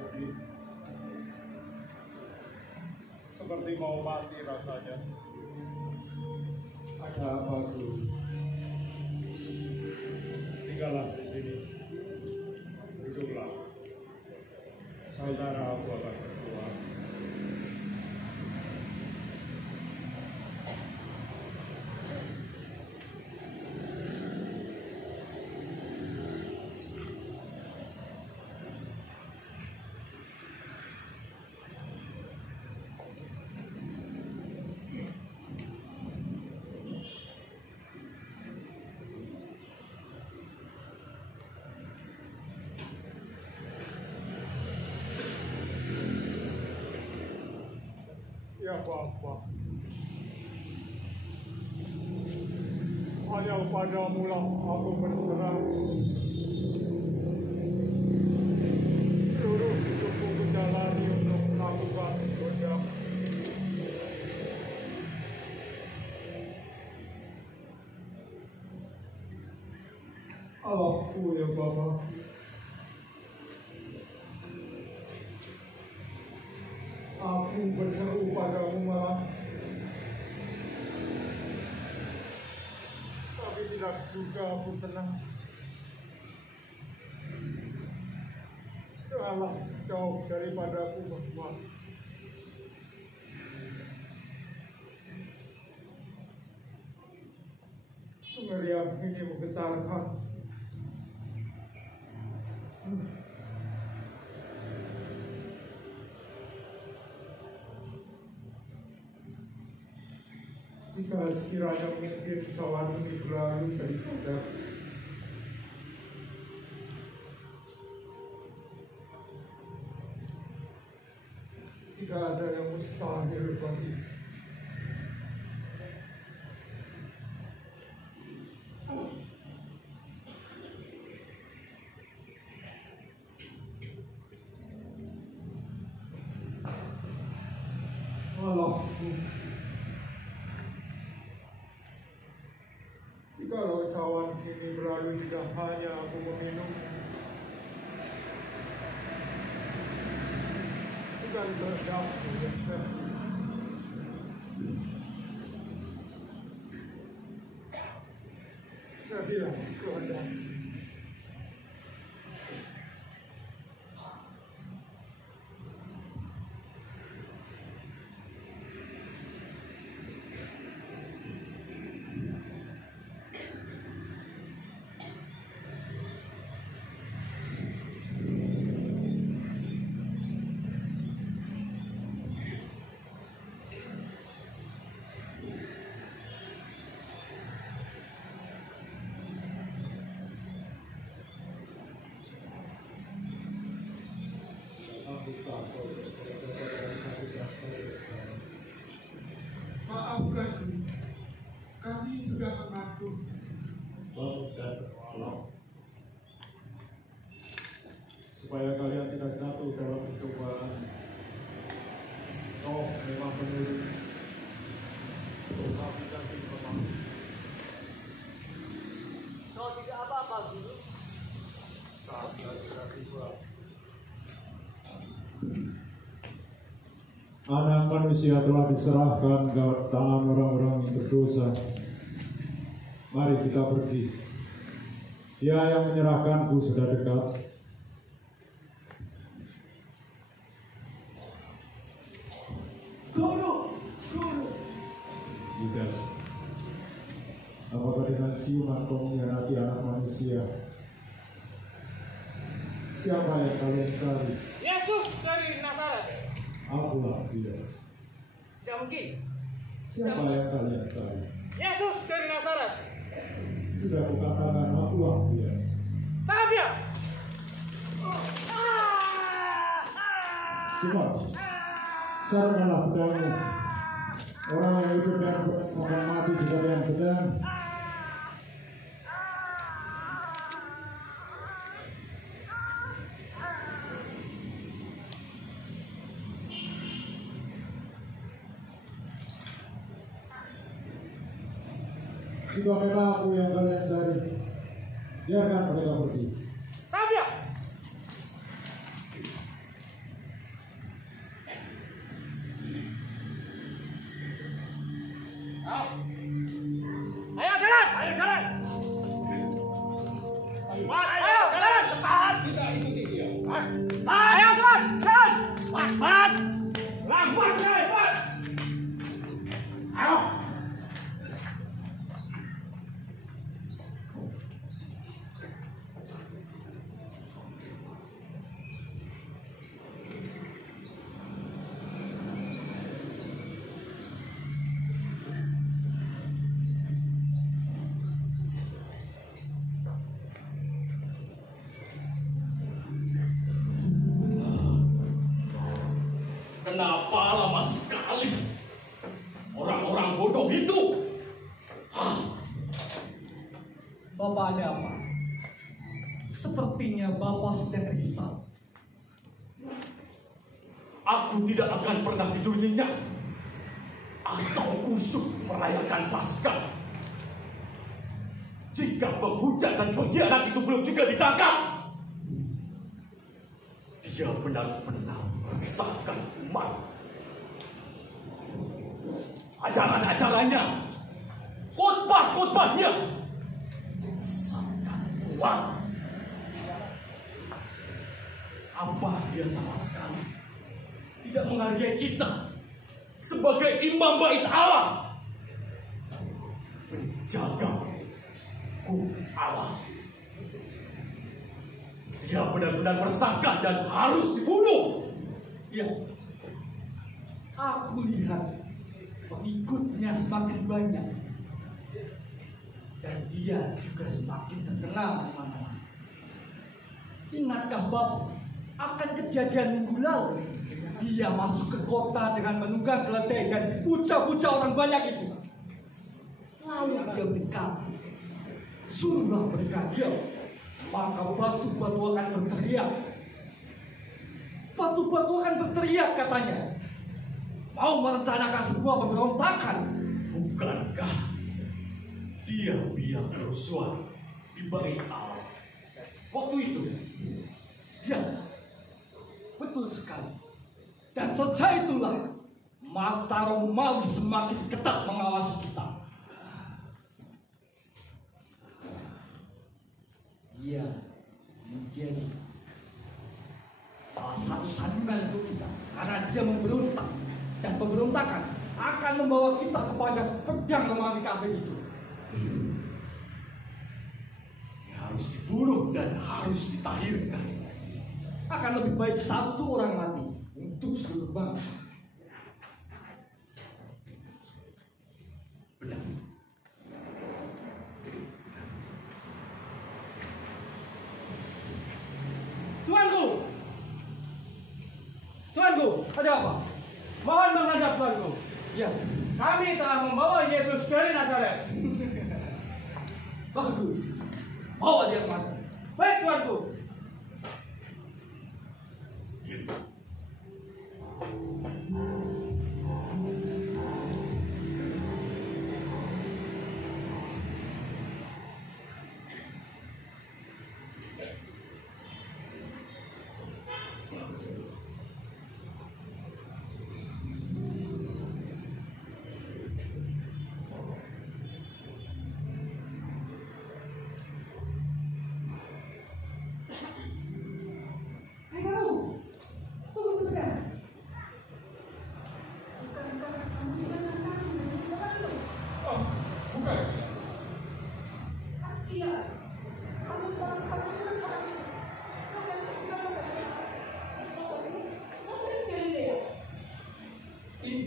sedih, seperti mau mati rasanya. Ada apa, Guru? Tinggallah di sini, duduklah. Saudara aku akan berkeluar. Ya Bapa, hanya padamu lah aku berserah. Seluruh hidupku kujalani untuk melakukan kehendak. Allahku ya Bapa, aku berseru padamu malah, Tapi tidak juga aku tenang. Janganlah jauh daripadaku, Bapa. meriam ini menggetarkan. Jika sekiranya mungkin cawan ini berlalu daripada tidak ada yang mustahil bagi Allahku. Jikalau cawan ini berlalu tidak hanya aku meminum, bukan kehendakmu yang jadilah kehendakmu. Maafkan kami sudah mengatur dan Allah, supaya kalian tidak jatuh dalam pencobaan. Roh memang menurut, tapi jangan memang. Kau tidak apa-apa, Guru. Saatnya sudah tiba. Anak manusia telah diserahkan ke tangan orang-orang yang berdosa. Mari kita pergi. Dia yang menyerahkanku sudah dekat. Guru, guru. Yudas, apakah dengan ciuman kau mengkhianati anak manusia? Siapa yang kalian cari? Yesus dari Nazaret. Akulah dia. Tidak mungkin. Siapa yang kalian cari? Yesus dari Nazaret. Sudah kukatakan akulah dia. Tangkap dia. Cepat, sarungkanlah pedangmu. Orang yang hidup dan akan mati juga dengan pedang. Jika memang aku yang kalian cari, biarkan mereka pergi. Tangkap dia. Kenapa lama sekali orang-orang bodoh itu? Bapak ada apa? Sepertinya Bapak sedang risau. Aku tidak akan pernah tidur nyenyak atau kusuk merayakan Paskah jika penghujat dan pengkhianat itu belum juga ditangkap. Dia benar-benar meresahkan umat. Ajaran-ajarannya, khotbah-khotbahnya meresahkan umat. Apa dia sama sekali tidak menghargai kita sebagai imam bait Allah, menjaga hukum Allah. Dia benar-benar meresahkan dan harus dibunuh. Ya, aku lihat pengikutnya semakin banyak dan dia juga semakin terkenal di mana-mana. Ingatkah Bapak akan kejadian minggu lalu? Dia masuk ke kota dengan menunggang keledai dan dipuja-puja orang banyak itu. Lalu dia berkata, suruhlah mereka diam, maka batu-batu akan berteriak. Batu-batu akan berteriak katanya. Mau merencanakan sebuah pemberontakan. Bukankah dia biang kerusuhan di bait Allah waktu itu? Ya, betul sekali. Dan sejak itulah mata Romawi semakin ketat mengawasi kita. Dia menjadi salah satu sandungan untuk kita karena dia memberontak, dan pemberontakan akan membawa kita kepada pedang Romawi kafir itu. Dia harus dibunuh dan harus ditahirkan. Akan lebih baik satu orang mati untuk seluruh bangsa. Benar. Tuanku, ada apa? Mohon menghadap tuanku. Ya, Kami telah membawa Yesus dari Nazaret. bagus. Bawa dia kemana? Baik tuanku.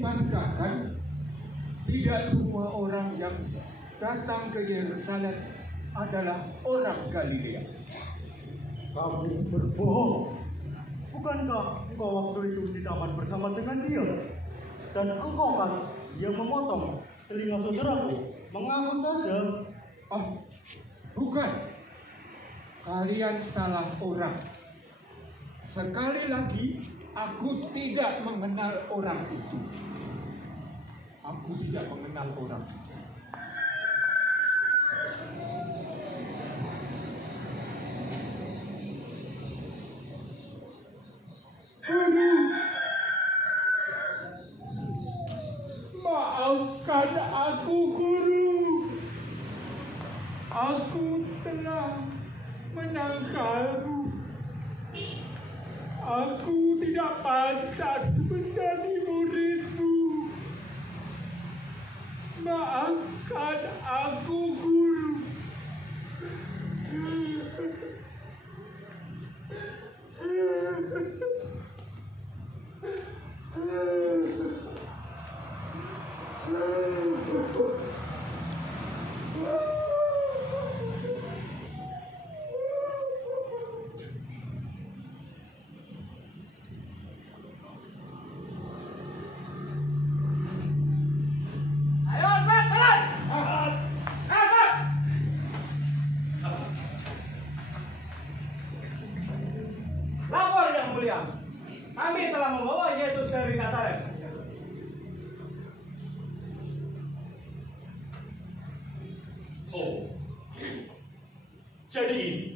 Paskah kan? Tidak semua orang yang datang ke Yerusalem adalah orang Galilea. Kamu berbohong. Bukankah engkau waktu itu di taman bersama dengan dia? Dan engkau kan yang memotong telinga saudaraku? Mengaku saja. Oh, bukan. Kalian salah orang. Sekali lagi, aku tidak mengenal orang itu. Aku tidak mengenal orang itu. Maafkan aku, Guru. Aku telah menyangkalmu. Aku tidak pantas menjadi muridmu. Maafkan aku, Guru. kami telah membawa Yesus dari Nazaret. Oh, jadi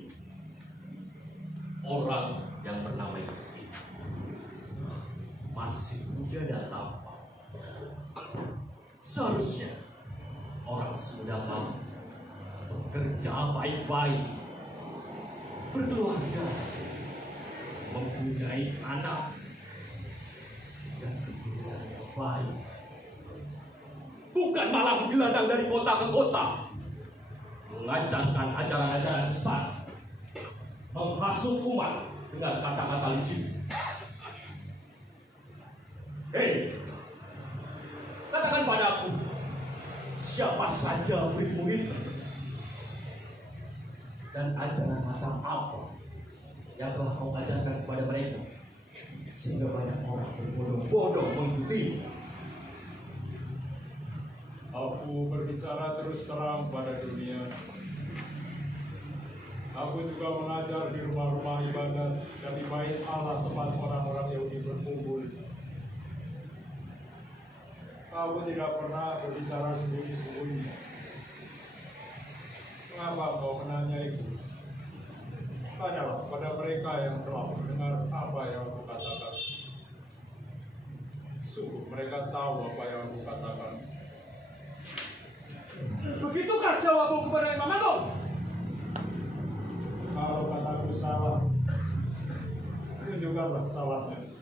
orang yang bernama Yesus itu masih muda dan tampan. Seharusnya orang semuda kamu bekerja baik-baik, berkeluarga, mempunyai anak dan keturunan yang baik. Bukan malah menggelandang dari kota ke kota, mengajarkan ajaran-ajaran sesat, menghasut umat dengan kata-kata licin. Hei, katakan padaku, siapa saja murid-murid dan ajaran macam apa yang telah kau ajarkan kepada mereka, sehingga banyak orang berbondong-bondong mengikuti. Aku berbicara terus terang pada dunia. Aku juga mengajar di rumah-rumah ibadat dan di bait Allah tempat orang-orang Yahudi berkumpul. Aku tidak pernah berbicara sembunyi-sembunyi. Mengapa kau menanya itu? Tanyalah pada mereka yang telah mendengar apa yang aku katakan. Sungguh mereka tahu apa yang aku katakan. Begitukah jawabmu kepada Imam Agung? Kalau kataku salah, tunjukkanlah salahnya.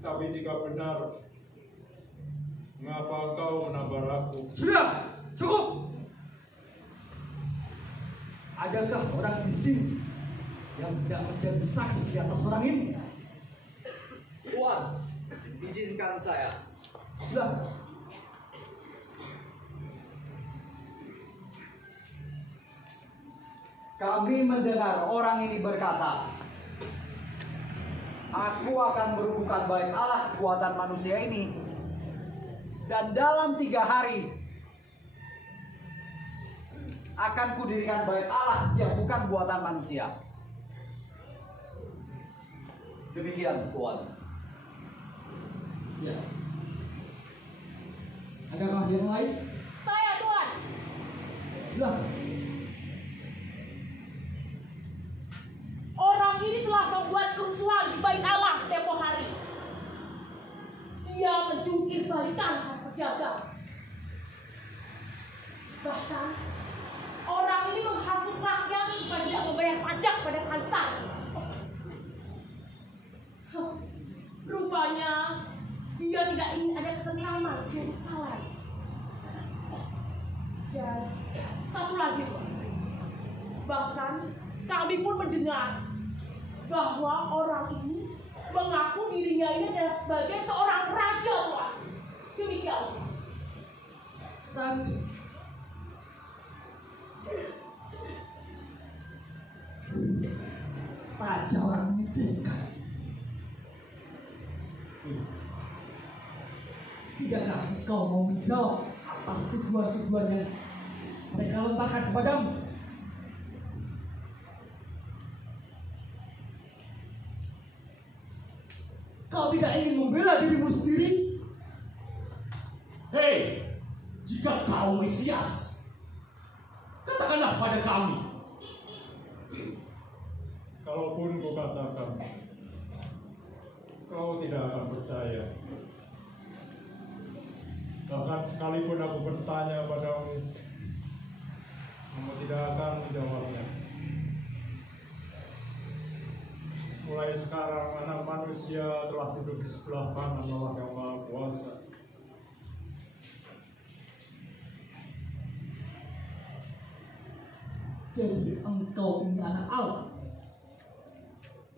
Tapi jika benar, mengapa kau menabar aku? Sudah, cukup. Adakah orang di sini yang tidak menjadi saksi atas orang ini? Tuan, izinkan saya. Sudah. Kami mendengar orang ini berkata, aku akan merubuhkan bait Allah buatan manusia ini, dan dalam 3 hari akan kudirikan bait Allah yang bukan buatan manusia. Demikian, Tuan. Ya. Adakah yang lain? Saya, Tuan. Silakan. Orang ini telah membuat kerusuhan di bait Allah tempo hari. Dia mencungkir balikan harta pedagang. Bahkan orang ini menghasut rakyat supaya tidak membayar pajak pada kaisar. Rupanya dia tidak ingin ada ketentraman di Yerusalem. Dan satu lagi, bahkan kami pun mendengar bahwa orang ini mengaku dirinya ini adalah sebagai seorang raja, Tuan. Demikian. Raja. Raja orang menyebalkan. Tidakkah engkau mau menjawab atas tuduhan-tuduhan yang mereka lontarkan kepadamu? Kau tidak ingin membela dirimu sendiri? Hei, jika kau Mesias, katakanlah pada kami. Kalaupun ku katakan, kau tidak akan percaya. Bahkan sekalipun aku bertanya padamu, kamu tidak akan menjawabnya. Mulai sekarang anak manusia telah duduk di sebelah kanan Allah yang Maha Kuasa. Jadi engkau ini anak Allah.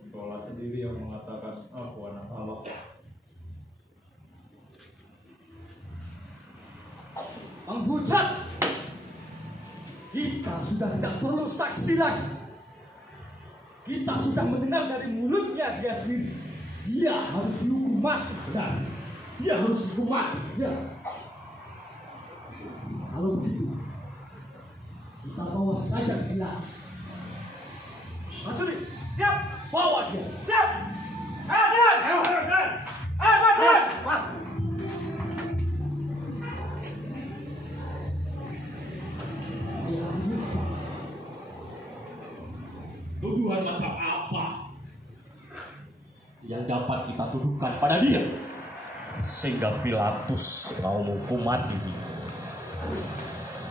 Engkaulah sendiri yang mengatakan aku anak Allah. Menghujat. Kita sudah tidak perlu saksi lagi. Kita sudah mendengar dari mulutnya dia sendiri. Dia harus dihukum mati. Dan dia harus dihukum mati. Ya. Kalau begitu, kita bawa saja ke Pilatus. Prajurit, Siap. bawa dia. Siap. Tuduhan macam apa yang dapat kita tuduhkan pada dia sehingga Pilatus mau menghukum mati dia?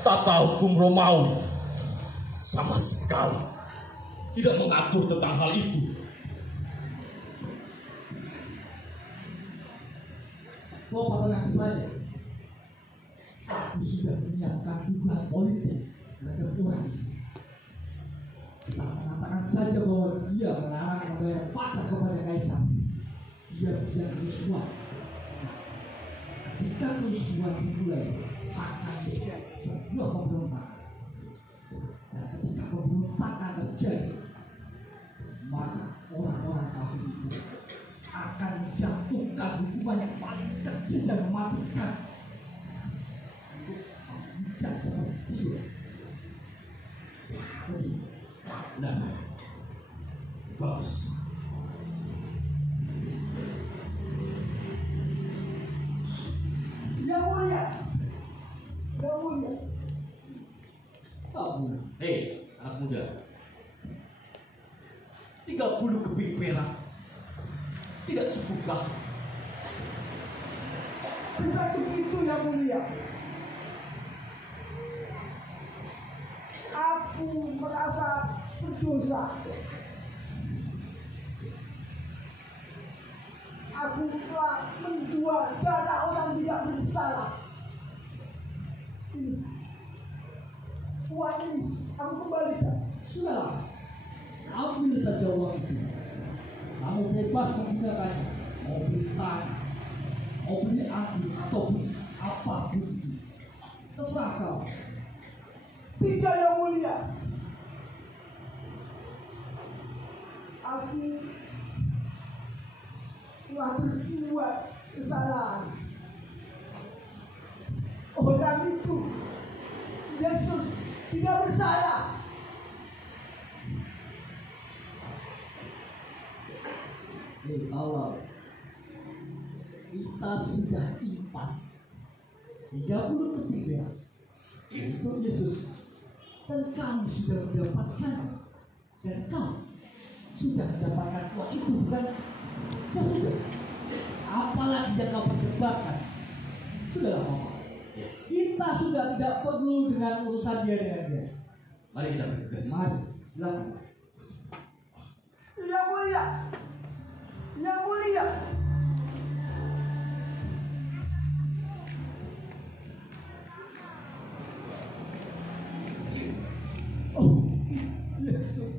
Tata hukum Romawi sama sekali tidak mengatur tentang hal itu. Kau tenang saja. Aku sudah menyiapkan tugas politik terhadap orang ini. Kita mengatakan saja bahwa dia melarang membayar pajak kepada kaisar. Dia tidak kerusuhan. Ketika kerusuhan dimulai, akan terjadi sebuah pemberontakan. Dan ketika pemberontakan terjadi, maka orang-orang kafir itu akan menjatuhkan hukuman yang paling kecil dan mematikan untuk tidak seperti dia. Nah, bagus. Yang mulia. Hei, anak muda. 30 keping perak tidak cukupkah? Bukan begitu yang mulia. Aku merasa berdosa. Aku telah menjual dana orang tidak bersalah. Ini uang ini aku kembalikan. Sudahlah, ambil saja uang itu. Kamu bebas menggunakannya. Mau beli tanah, mau beli anggur ataupun apapun itu. Terserah kau. Tidak yang mulia. Aku telah berbuat kesalahan. Orang itu Yesus tidak bersalah. Hei Allah, kita sudah impas 30 keping perak untuk Yesus, dan kami sudah mendapatkan, dan kau sudah mendapatkan uang itu, bukan? Ya sudah, apalagi yang kau perdebatkan. Sudahlah Mama, kita sudah tidak perlu dengan urusan dia dengan dia. Mari kita bergegas. Mari, silakan. Yang mulia. Yang mulia. Oh, Yesus.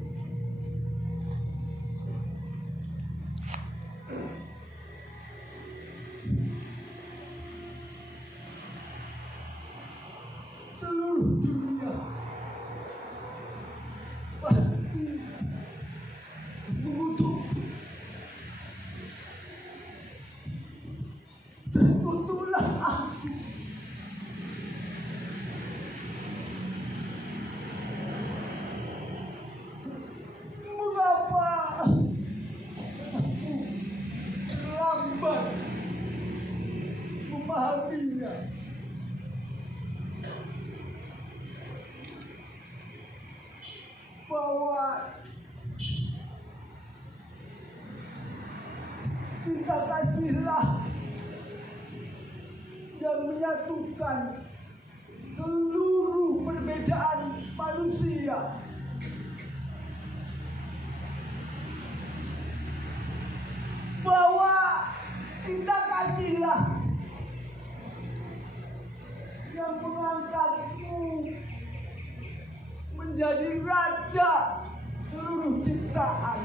Seluruh dunia pasti mengutuk dan kutulah aku. Mengapa aku terlambat memahaminya? Bahwa cinta kasihlah yang menyatukan seluruh perbedaan manusia. Bahwa cinta kasihlah yang mengangkatmu menjadi raja seluruh ciptaan.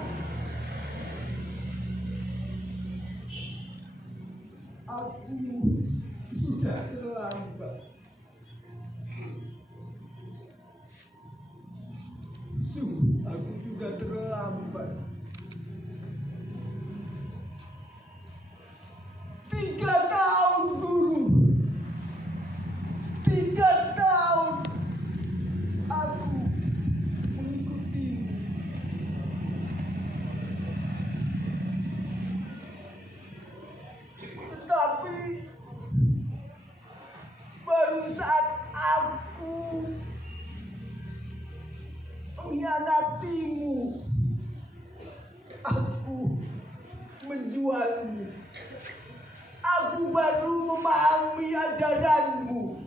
Aku sudah terlambat. Sungguh aku juga terlambat. 3 tahun guru. 3 tahun aku mengikutimu. Tetapi baru saat aku mengkhianatimu, Aku menjualmu. Aku baru memahami ajaranmu.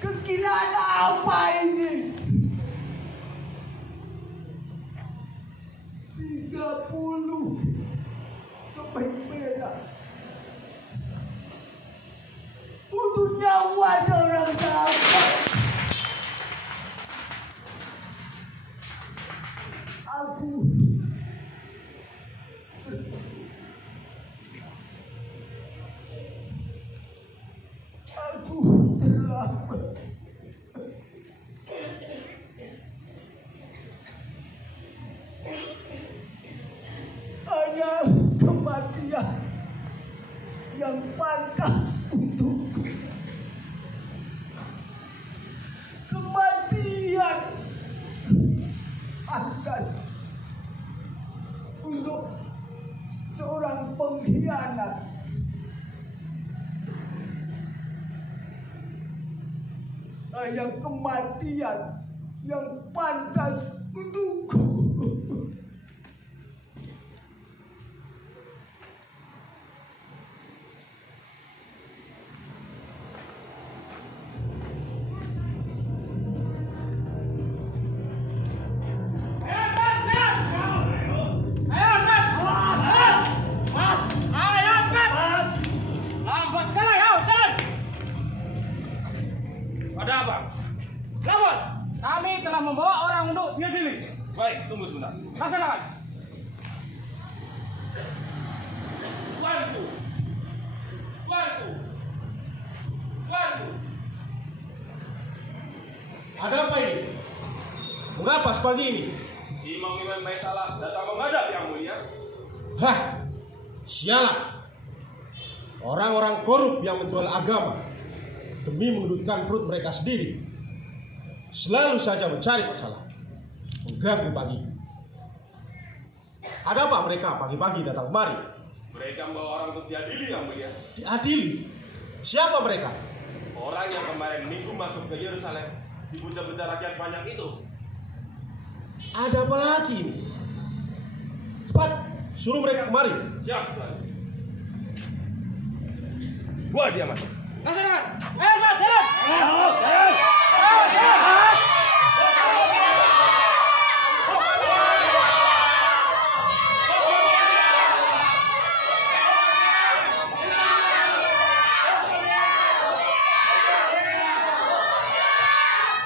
Kegilaan apa ini? 30 keping perak untuk nyawa orang sahabat. Aku terlambat. Hanya kematian yang pantas untukku. Kematian pantas untuk seorang pengkhianat. Hanya kematian yang pantas untukku. Ada apa? Lawan! Kami telah membawa orang untuk diadili. Baik, tunggu sebentar. Laksanakan. Tuanku. Ada apa ini? Mengapa sepagi ini? Imam-imam Baitalah datang menghadap yang mulia. Hah, sialan. Orang-orang korup yang menjual agama demi mengedutkan perut mereka sendiri, selalu saja mencari masalah, mengganggu pagi. Ada apa mereka pagi-pagi datang kemari? Mereka membawa orang untuk diadili yang mulia. Diadili? Siapa mereka? Orang yang kemarin minggu masuk ke Yerusalem dipuja-puja rakyat banyak itu. Ada apa lagi ini? Cepat, suruh mereka kemari. Siap, Tuan. Buat dia, Mas. Laksanakan. Ayo, Mas, jalan. Jalan.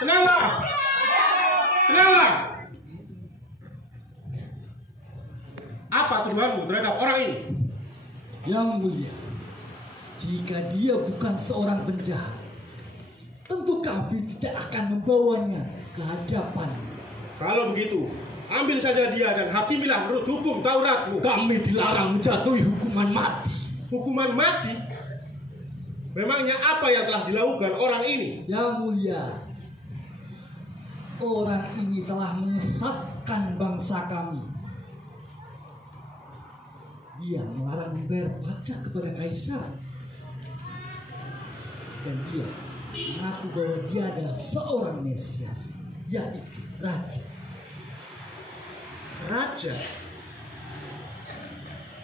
Tenanglah. Apa tuduhanmu terhadap orang ini? Yang mulia, jika dia bukan seorang penjahat, tentu kami tidak akan membawanya ke hadapan. Kalau begitu, ambil saja dia dan hakimilah menurut hukum Tauratmu. Kami dilarang menjatuhi hukuman mati. Hukuman mati? Memangnya apa yang telah dilakukan orang ini? Yang mulia, orang ini telah menyesatkan bangsa kami. Dia melarang membayar pajak kepada kaisar. Dan dia mengaku bahwa dia adalah seorang Mesias, yaitu Raja. Raja?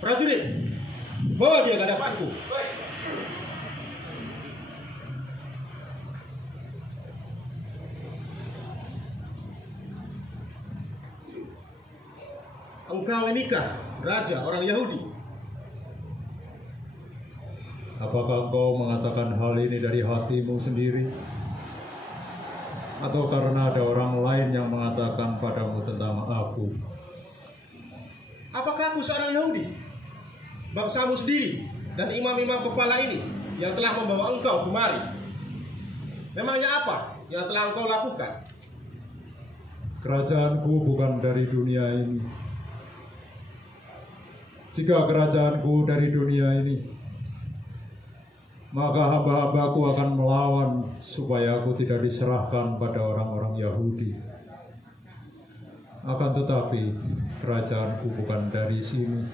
Prajurit, bawa dia ke hadapanku. Engkau inikah raja orang Yahudi? Apakah kau mengatakan hal ini dari hatimu sendiri? Atau karena ada orang lain yang mengatakan padamu tentang aku? Apakah aku seorang Yahudi? Bangsamu sendiri dan imam-imam kepala ini yang telah membawa engkau kemari. Memangnya apa yang telah engkau lakukan? Kerajaanku bukan dari dunia ini. Jika kerajaanku dari dunia ini, maka hamba-hambaku akan melawan supaya aku tidak diserahkan pada orang-orang Yahudi. Akan tetapi, kerajaanku bukan dari sini.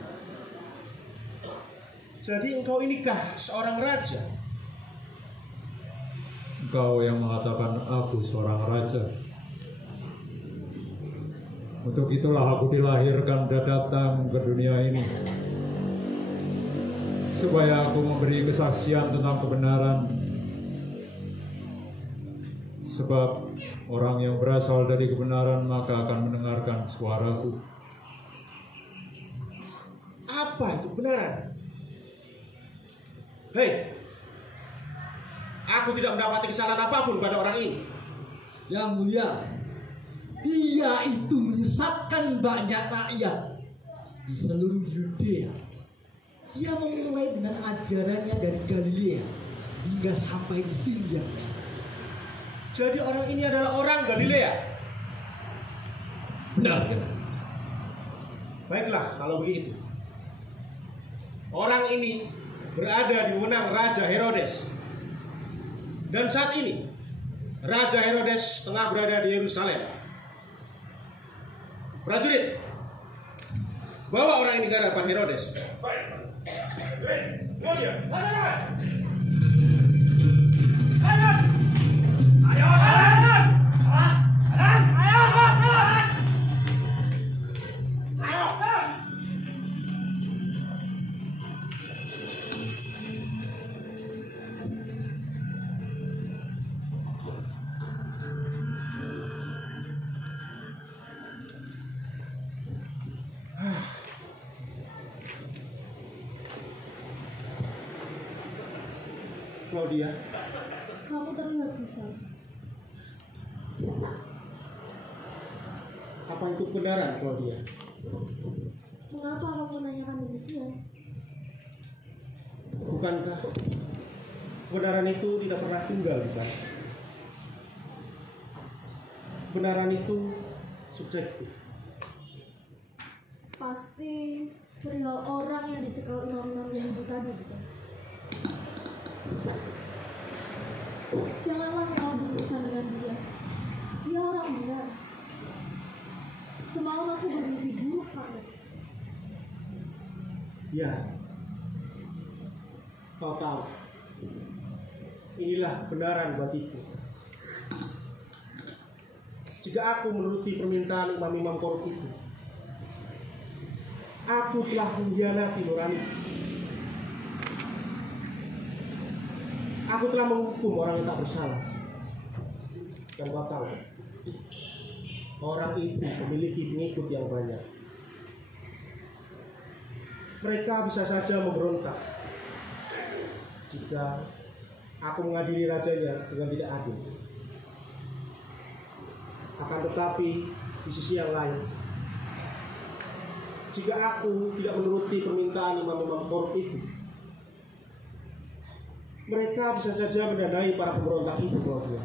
Jadi engkau inikah seorang raja? Engkau yang mengatakan aku seorang raja. Untuk itulah aku dilahirkan dan datang ke dunia ini, supaya aku memberi kesaksian tentang kebenaran. Sebab orang yang berasal dari kebenaran maka akan mendengarkan suaraku. Apa itu kebenaran? Hei, aku tidak mendapati kesalahan apapun pada orang ini. Yang mulia, dia itu menyesatkan banyak rakyat di seluruh Yudea. Dia memulai dengan ajarannya dari Galilea hingga sampai di Syria. Jadi orang ini adalah orang Galilea? Benar, ya? Baiklah kalau begitu. Orang ini berada di wewenang Raja Herodes. Dan saat ini Raja Herodes tengah berada di Yerusalem. Prajurit, bawa orang ini ke hadapan Herodes. Baik. Bawa dia. Claudia, Kamu terlihat bisa. apa itu kebenaran, Claudia? Mengapa kamu menanyakan demikian? Bukankah kebenaran itu tidak pernah tunggal, bukan? Kebenaran itu subjektif. Pasti perihal orang yang dicekal imam-imam Yahudi tadi, bukan? Janganlah kau berurusan dengan dia. Dia orang benar. Semalam aku bermimpi buruk, Pak. Ya, kau tahu, inilah kebenaran bagiku. Jika aku menuruti permintaan imam-imam korup itu, aku telah mengkhianati nurani. Aku telah menghukum orang yang tak bersalah. Dan kau tahu, orang itu memiliki pengikut yang banyak. Mereka bisa saja memberontak jika aku mengadili rajanya dengan tidak adil. Akan tetapi di sisi yang lain, jika aku tidak menuruti permintaan imam-imam korup itu, mereka bisa saja mendanai para pemberontak itu, Claudia.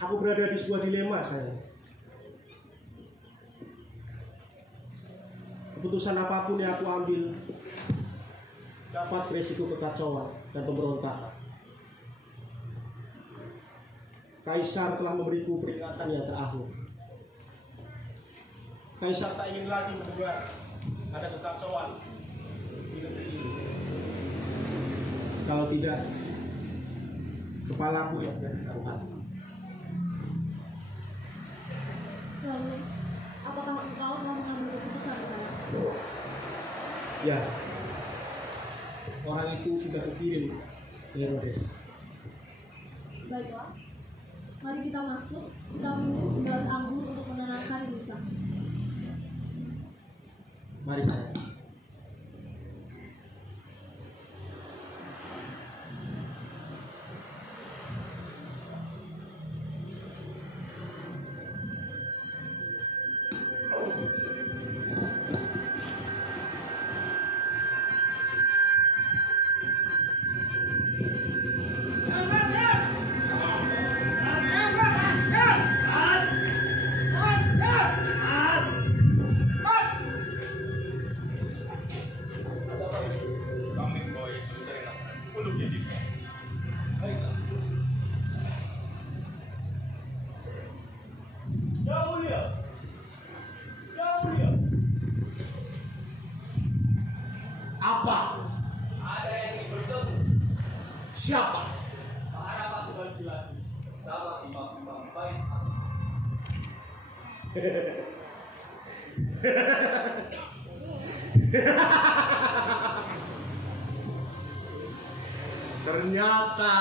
Aku berada di sebuah dilema, sayang. Keputusan apapun yang aku ambil dapat beresiko kekacauan dan pemberontakan. Kaisar telah memberiku peringatan yang terakhir. Kaisar tak ingin lagi mendengar ada kekacauan di negeri ini. Kalau tidak, kepalaku yang akan ditaruhkan. Lalu, apakah engkau telah mengambil keputusan, sayang? Ya, orang itu sudah kukirim ke Herodes. Baiklah, mari kita masuk. Kita minum segelas anggur untuk menenangkan Lisa. Mari saya. Apa? Ada yang ingin bertemu. Siapa? Para pasukan Ternyata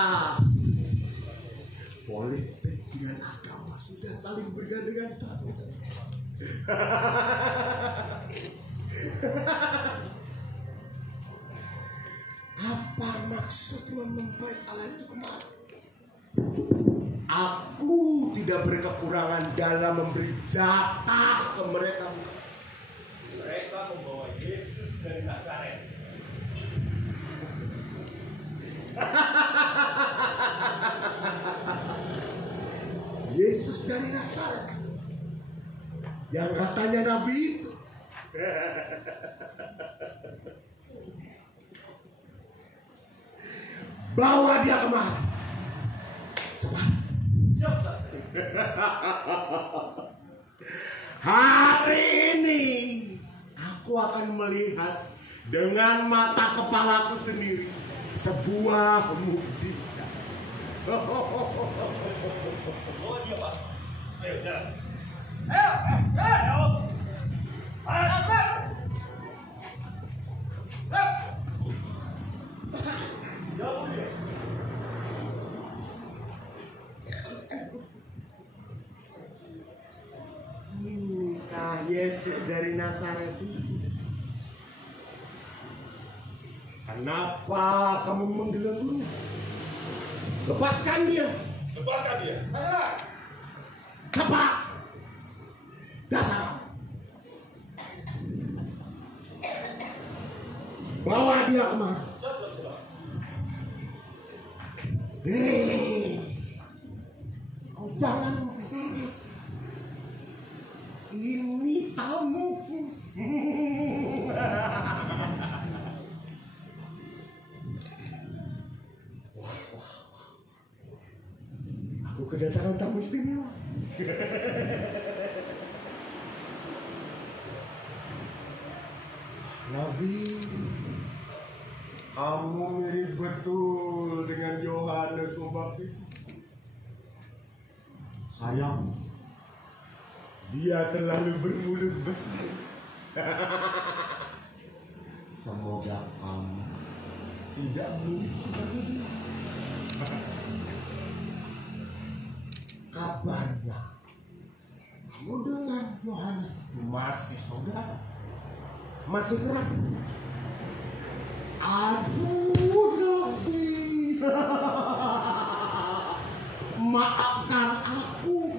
politik dengan agama sudah saling bergandengan tangan. Apa maksud membaik Allah itu kemarin? Aku tidak berkekurangan dalam memberi jatah ke mereka. Mereka membawa Yesus dari Nazaret. Yesus dari Nazaret, yang katanya nabi itu. Bawa dia kemari. Cepat. Hari ini aku akan melihat dengan mata kepalaku sendiri sebuah mukjizat. Bawa dia, Pak. Ayo, jalan. Inikah Yesus dari Nazaret itu? Kenapa kamu menggelenggunya? Lepaskan dia. Lepaskan dia. Cepat. Dasar. Bawa dia kemari. Hei, kau jangan mempeservis. Ini tamuku. Aku kedatangan tamu istimewa. Nabi, kamu mirip betul dengan Yohanes Pembaptis. Sayang, dia terlalu bermulut besar. Semoga kamu tidak mirip seperti dia. Kabarnya, kamu dengan Yohanes itu masih saudara, masih kerabat. Aduh, Nabi, maafkan aku.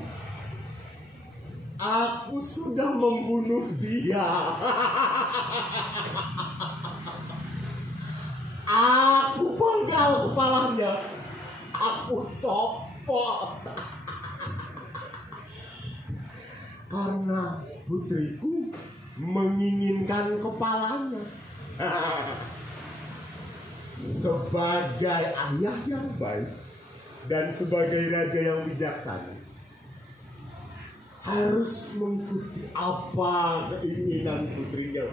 Aku sudah membunuh dia. Aku penggal kepalanya. Aku copot. Karena putriku menginginkan kepalanya. Sebagai ayah yang baik dan sebagai raja yang bijaksana, harus mengikuti apa keinginan putrinya.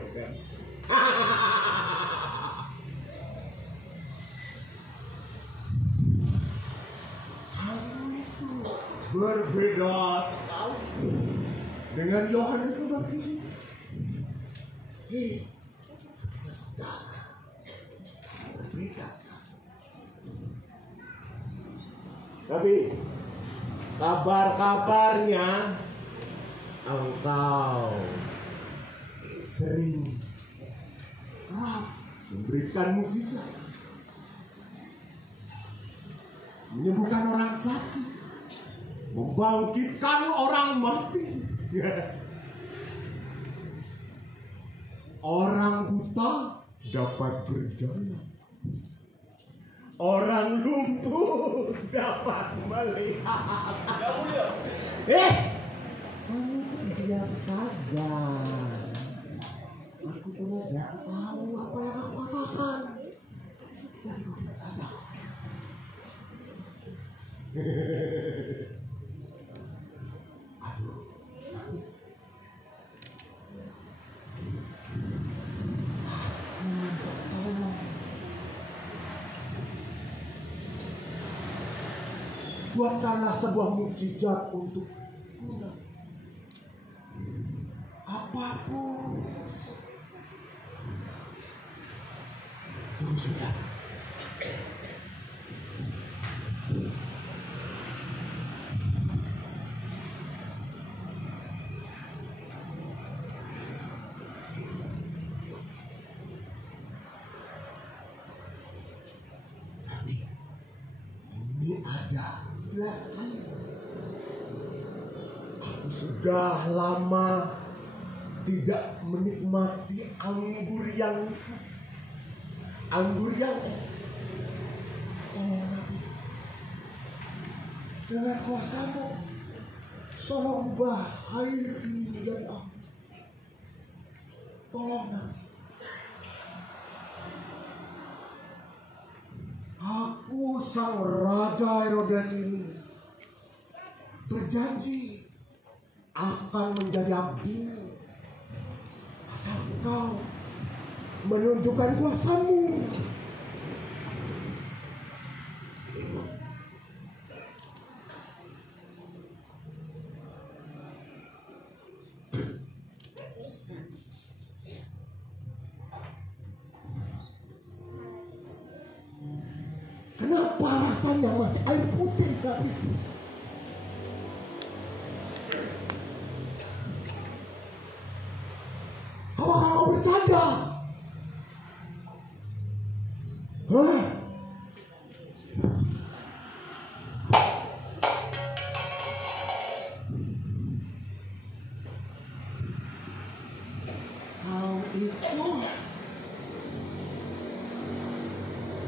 Kamu itu berbeda sekali dengan Yohanes Pembaptis. Hei, saudara, berbeda sekali. Tapi kabar-kabarnya engkau sering kerap memberikan mukjizat, menyembuhkan orang sakit, membangkitkan orang mati. Orang buta dapat berjalan, orang lumpuh dapat melihat. Kamu diam saja. Aku pun tidak tahu apa yang aku katakan. Jadi kau diam saja. Aduh, aku minta tolong. Buatkanlah sebuah mukjizat untuk Bunda. apapun. Tunggu sebentar. Ini ada segelas air. Aku sudah lama tidak menikmati anggur yang tolong Nabi, dengan kuasa-Mu tolong ubah air ini menjadi anggur. Tolong Nabi. Aku sang Raja Herodes ini berjanji akan menjadi abdi asal Kau menunjukkan kuasa-Mu. Kenapa rasanya masih air putih tapi? Apakah kau bercanda? Hah? Kau itu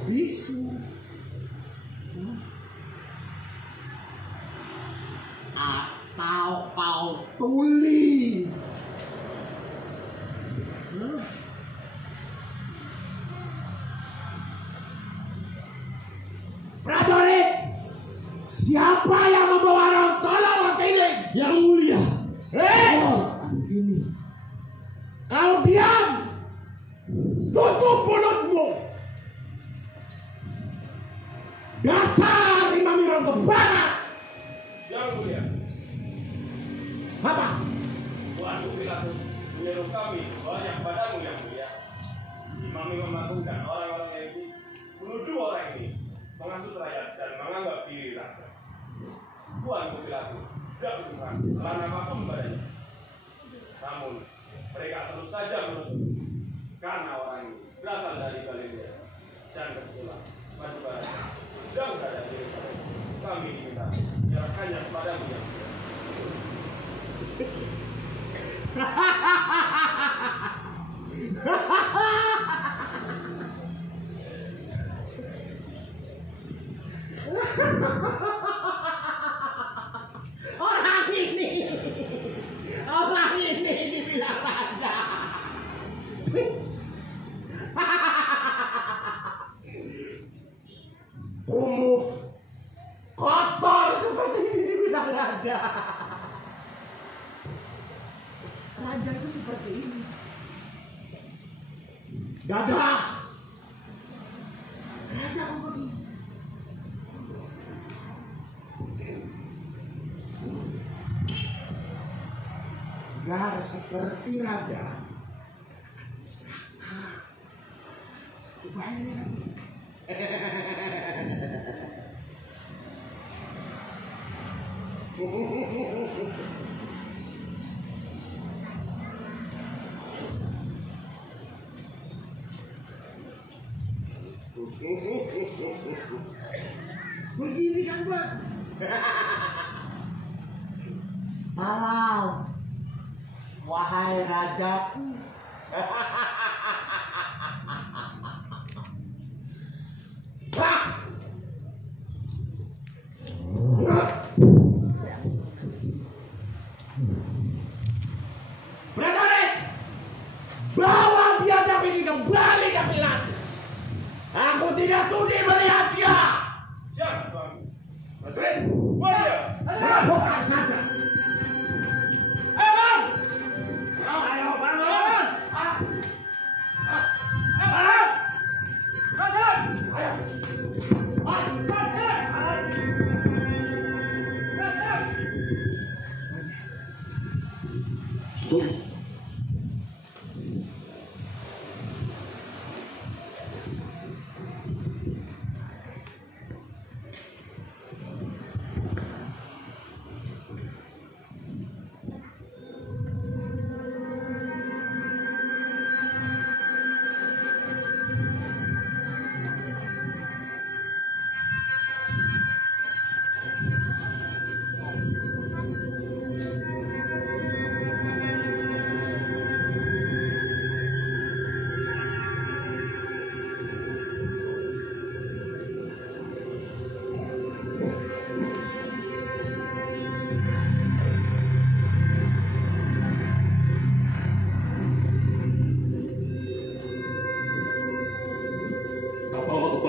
bisu. Atau kau tuli? Prajurit, siapa yang membawa orang tolong ke ini? Yang mulia. Ini. Kau diam. Tutup mulutmu. Dasar imam kebarat. Yang mulia. Apa? Tuan Pilatus menyuruh kami banyak padamu yang mulia. Imam melakukan orang-orang Yahudi menuduh orang ini menghasut rakyat dan menganggap diri raja. Tuan Pilatus tidak menemukan kesalahan apapun padanya. Namun mereka terus saja menuduh karena orang ini berasal dari Galilea dan kebetulan maju barat sedang berada di Yerusalem. Kami diminta menyerahkannya kepadamu yang mulia. Orang ini dibilang raja. Kumuh kotor seperti ini dibilang raja. Raja itu seperti ini. Gagah. Raja kok begini. Agar seperti raja akan diserahkan. Coba ini lagi. Begini kan bagus. Salam, wahai rajaku. Prajurit, bawa biadab ini kembali ke Pilatus. Aku tidak sudi melihat dia. Siap, Tuan. Prajurit, buat dia. bukan saja. Aman. Ayo bangun.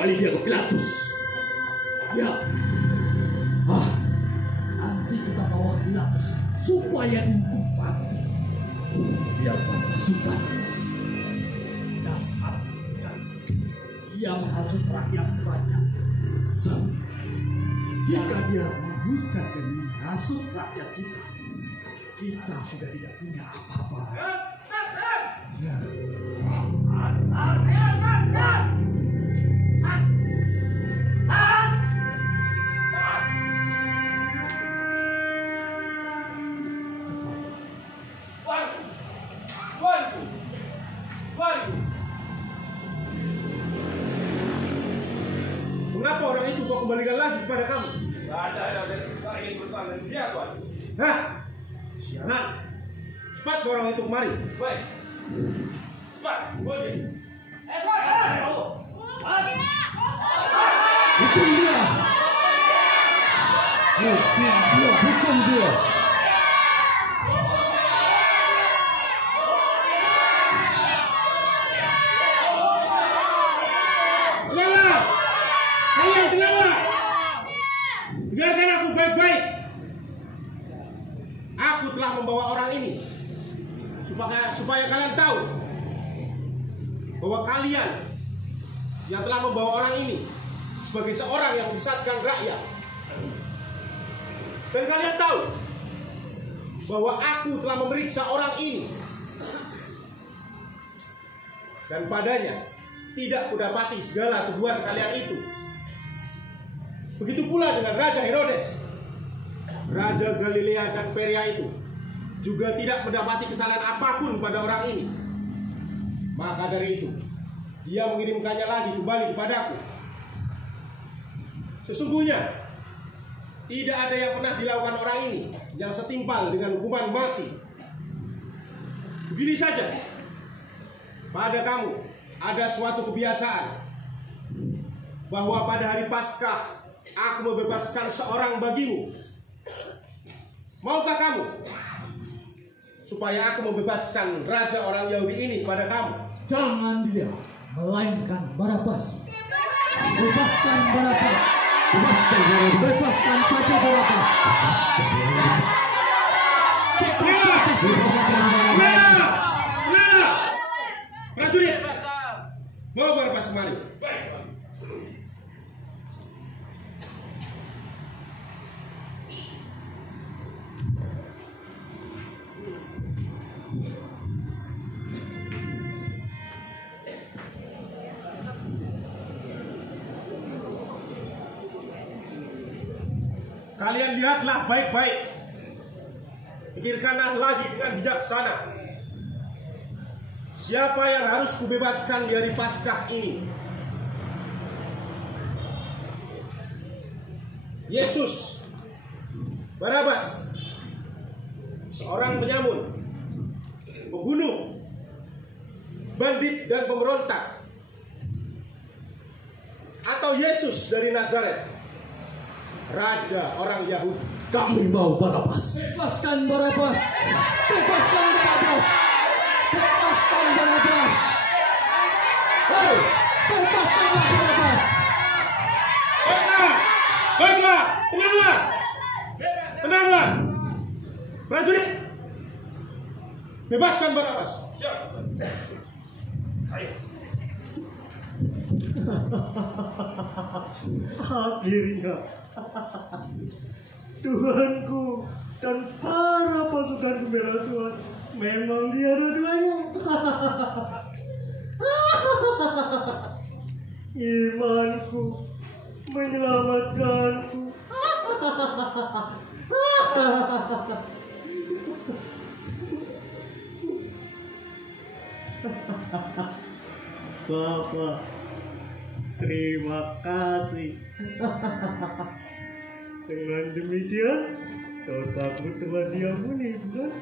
kembali dia ke Pilatus. Ya. Nanti kita bawa ke Pilatus supaya dihukum mati. Dia pasukan. Dasar dia menghasut rakyat banyak. Jika dia menghujat dan menghasut rakyat kita, kita sudah tidak punya apa-apa. Ya. Mengapa orang itu kau kembalikan lagi kepada kamu? Raja Herodes tak ingin berurusan dengan dia, Tuan. Hah? Sialan. Cepat bawa orang itu kemari. Baik. Cepat, boleh. Hukum dia. Hukum dia. Tenanglah. Kalian tenanglah. Biarkan aku baik-baik. Aku telah membawa orang ini supaya kalian tahu bahwa kalian yang telah membawa orang ini sebagai seorang yang menyesatkan rakyat. Dan kalian tahu bahwa aku telah memeriksa orang ini dan padanya tidak kudapati segala tuduhan kalian itu. Begitu pula dengan Raja Herodes, Raja Galilea dan Perea itu juga tidak mendapati kesalahan apapun pada orang ini. Maka dari itu, dia mengirimkannya lagi kembali kepadaku. Sesungguhnya, tidak ada yang pernah dilakukan orang ini yang setimpal dengan hukuman mati. Begini saja, pada kamu ada suatu kebiasaan bahwa pada hari Paskah aku membebaskan seorang bagimu. Maukah kamu supaya aku membebaskan raja orang Yahudi ini pada kamu? Jangan dia, melainkan Barabas. Bebaskan Barabas. Bebaskan saja Barabas. Prajurit, bawa Barabas kemari. Kalian lihatlah baik-baik. Pikirkanlah lagi dengan bijaksana. Siapa yang harus kubebaskan di hari Paskah ini? Yesus, Barabas, seorang penyamun, pembunuh, bandit dan pemberontak, atau Yesus dari Nazaret, Raja orang Yahudi? Kami mau Barabas. Bebaskan Barabas. Bebaskan Barabas. Bebaskan Barabas. Hei, bebaskanlah Barabas. Baiklah, tenanglah. Tenanglah. Prajurit, bebaskan Barabas. Ayo. Akhirnya Tuhanku dan para pasukan pembela Tuhan memang tiada duanya. Imanku menyelamatkanku. Bapak, terima kasih. Dengan demikian, dosaku telah diampuni, bukan?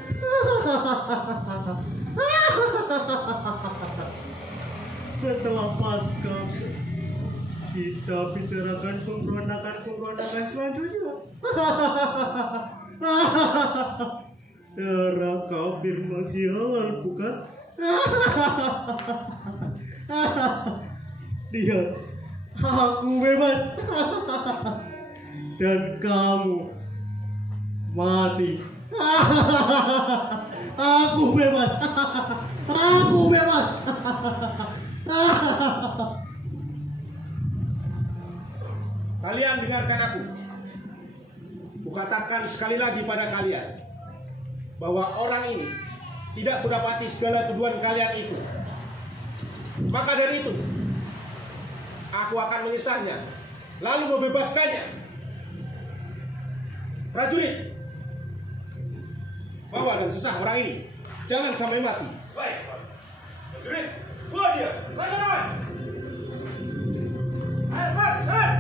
Setelah Paskah, kita bicarakan pemberontakan selanjutnya. Darah kafir masih halal, bukan? Lihat, Aku bebas. Dan kamu mati. Aku bebas. Aku bebas. Kalian dengarkan aku. Kukatakan sekali lagi pada kalian bahwa orang ini tidak mendapati segala tuduhan kalian itu. Maka dari itu, aku akan menyesahnya, lalu membebaskannya. Prajurit, bawa dan sesah orang ini, jangan sampai mati. Baik, prajurit, bawa dia. Laksanakan. Ayo, cepat.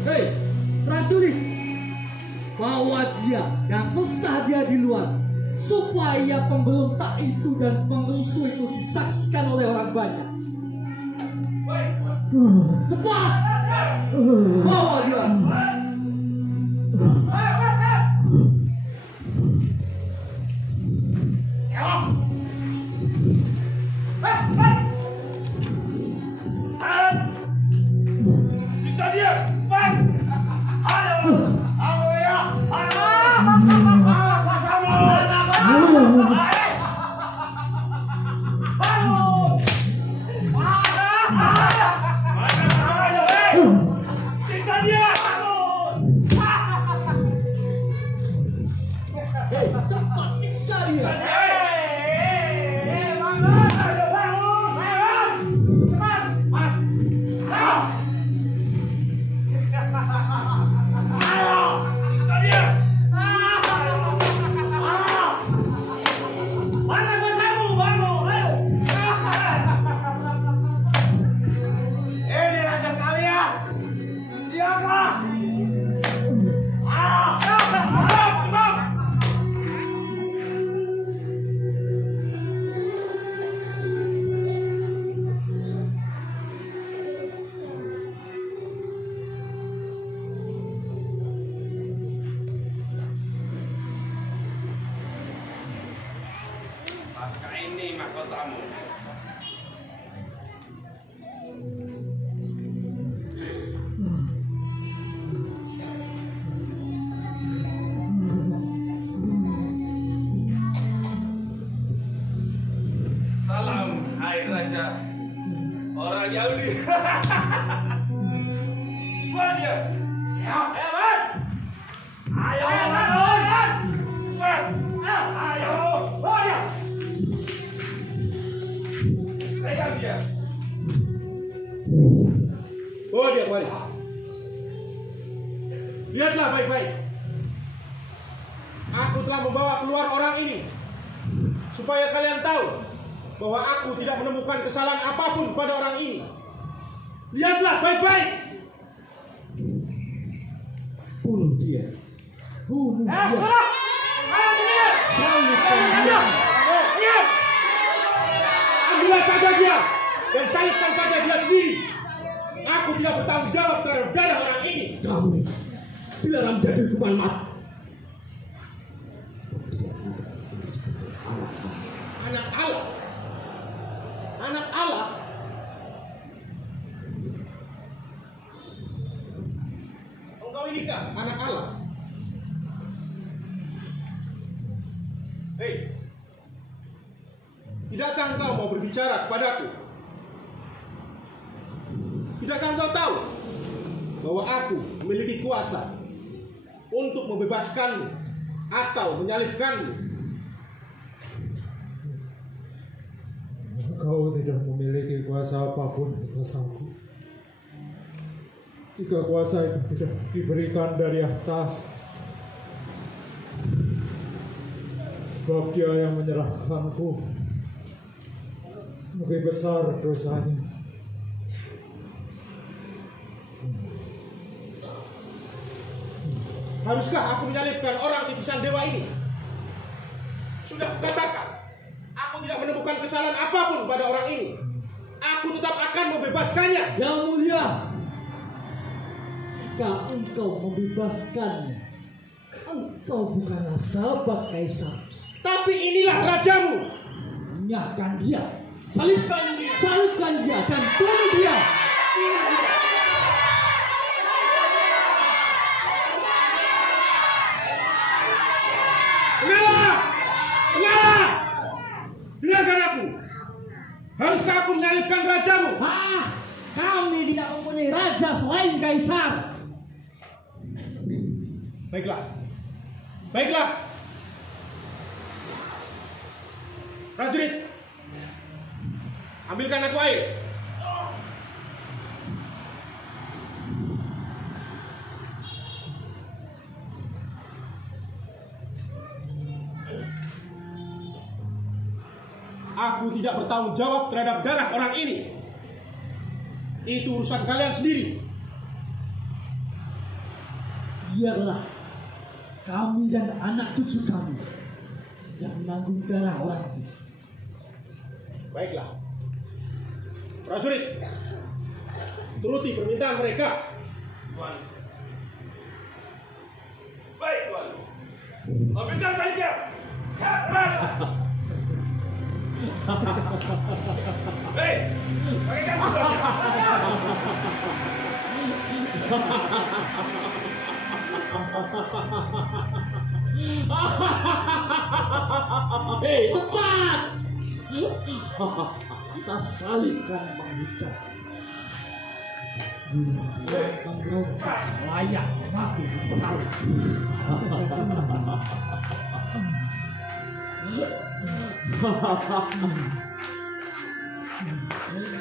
Hei, prajurit, bawa dia dan sesah dia di luar, supaya pemberontak itu dan pengrusuh itu disaksikan oleh orang banyak. Cepat, bawa dia. Siksa dia. Cepat siksa dia. Maka ini mahkotamu. Salam, hai raja orang Yahudi. Buat dia. Ayo, Man. Ayo, Man. Ayo, bawa dia. Pegang dia. Bawa dia kemari. Lihatlah baik-baik. Aku telah membawa keluar orang ini supaya kalian tahu bahwa aku tidak menemukan kesalahan apapun pada orang ini. Lihatlah baik-baik. Bunuh dia. Bunuh dia. Ambillah saja dia dan salibkan saja dia sendiri. Aku tidak bertanggung jawab terhadap darah orang ini. Kamu dilarang jadi hukuman mati. Anak Allah. Anak Allah. Engkau inikah anak Allah? Hei, tidakkah engkau mau berbicara kepadaku? Tidakkah engkau tahu bahwa aku memiliki kuasa untuk membebaskanmu atau menyalibkanmu? Kau tidak memiliki kuasa apapun atas aku. Jika kuasa itu tidak diberikan dari atas, sebab Dia yang menyerahkanku lebih besar dosanya. Haruskah aku menyalibkan orang titisan dewa ini? Sudah kukatakan, aku tidak menemukan kesalahan apapun pada orang ini. Aku tetap akan membebaskannya. Yang mulia, jika engkau membebaskannya, engkau bukanlah sahabat kaisar. Tapi inilah rajamu. Nyahkan dia, salibkan dia dan bunuh dia. Pengalah! Dengarkan aku. Haruskah aku menyalibkan rajamu? Kami tidak mempunyai raja selain kaisar. Baiklah. Baiklah. Prajurit, ambilkan aku air. Aku tidak bertanggung jawab terhadap darah orang ini. Itu urusan kalian sendiri. Biarlah kami dan anak cucu kami yang menanggung darah orang itu. Baiklah. Prajurit, turuti permintaan mereka. Tuan. Baik, Tuan. Ambilkan salibnya. Hei, pakaikan salibnya. Hei, cepat! Kita salibkan Bang Richard. Dia pemberontak layak mati di salib.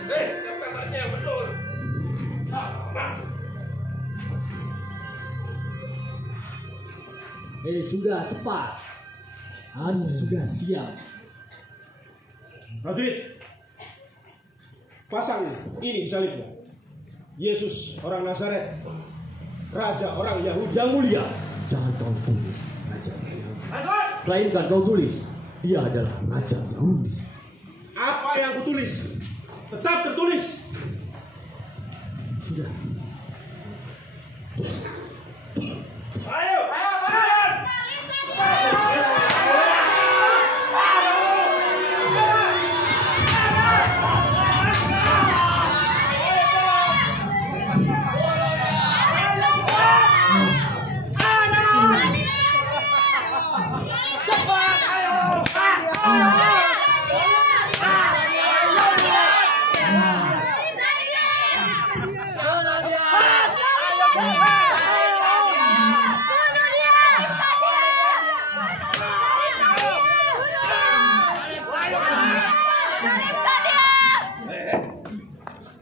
Hei, siapa katanya yang betul? Sudah cepat. Sudah siap. Prajurit, pasang ini di salibnya. Yesus orang Nazaret, Raja orang Yahudi. Yang mulia, jangan kau tulis Raja Yahudi. Melainkan kau tulis, dia adalah Raja Yahudi. Apa yang kutulis tetap tertulis. Sudah. Ayo, bayan!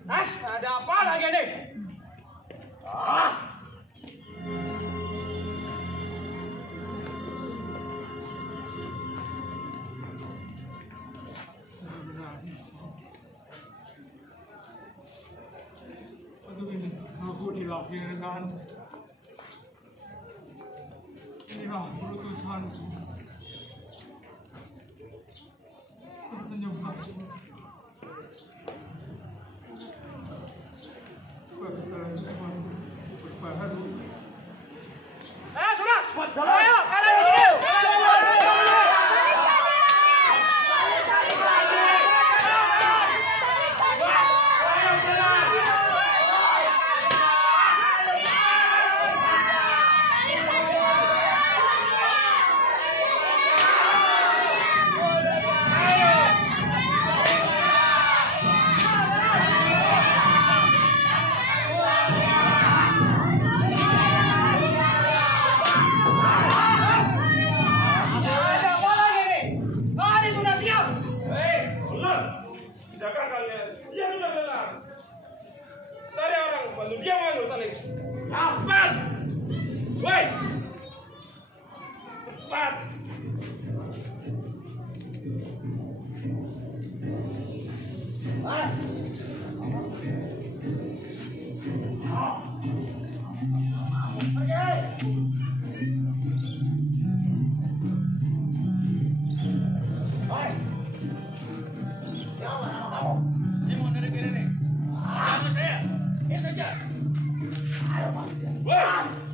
Ada apa lagi nih? Untuk ini aku dilahirkan. Inilah perutusanku. Tersenyumlah. Sebab segala sesuatu berbaharu.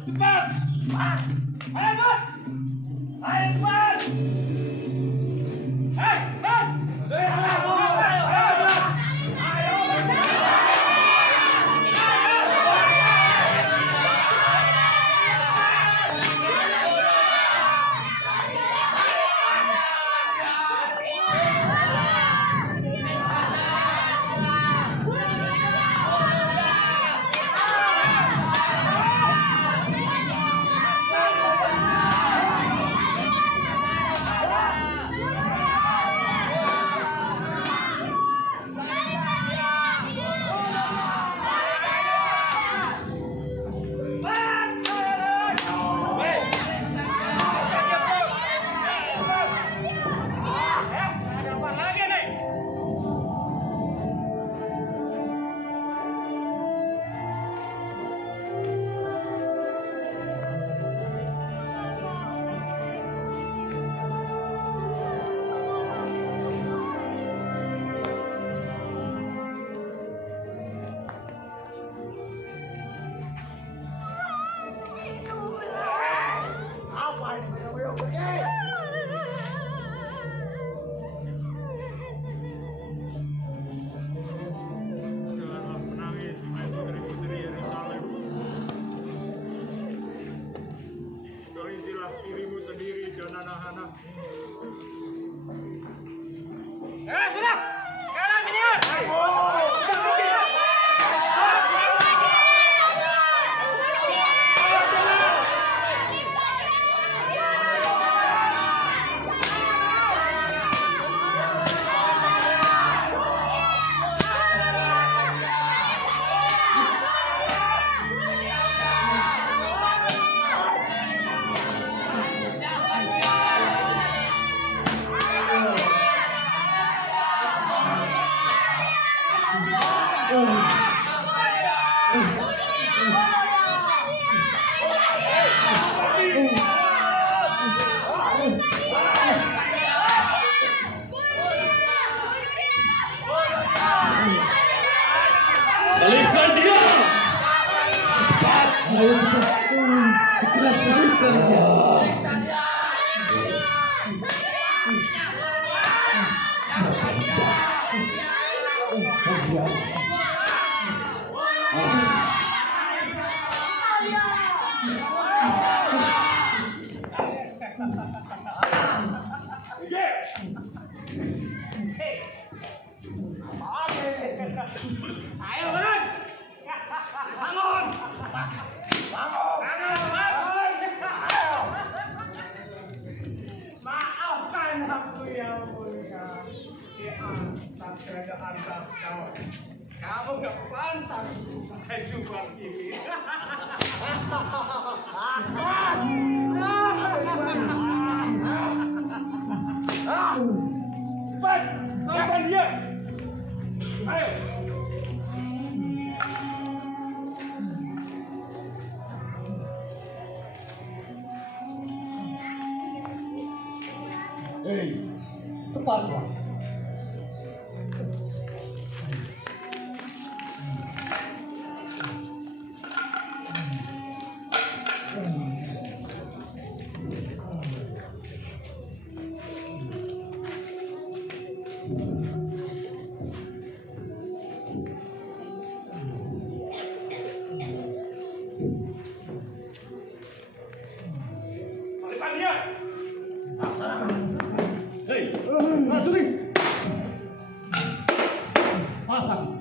Sudah! Ayo! Balikan dia! Cepat! Ayo cepat! Segera balikan dia! Ayo bangun! Bangun! Bangun! Maafkan aku yang mulia di atas keadaan kau. Kamu nggak pantas pakai jubah ini. Cepat, tahan dia. Ayo. Hei, cepatlah. Depan dia. Hei, prajurit. Pasang.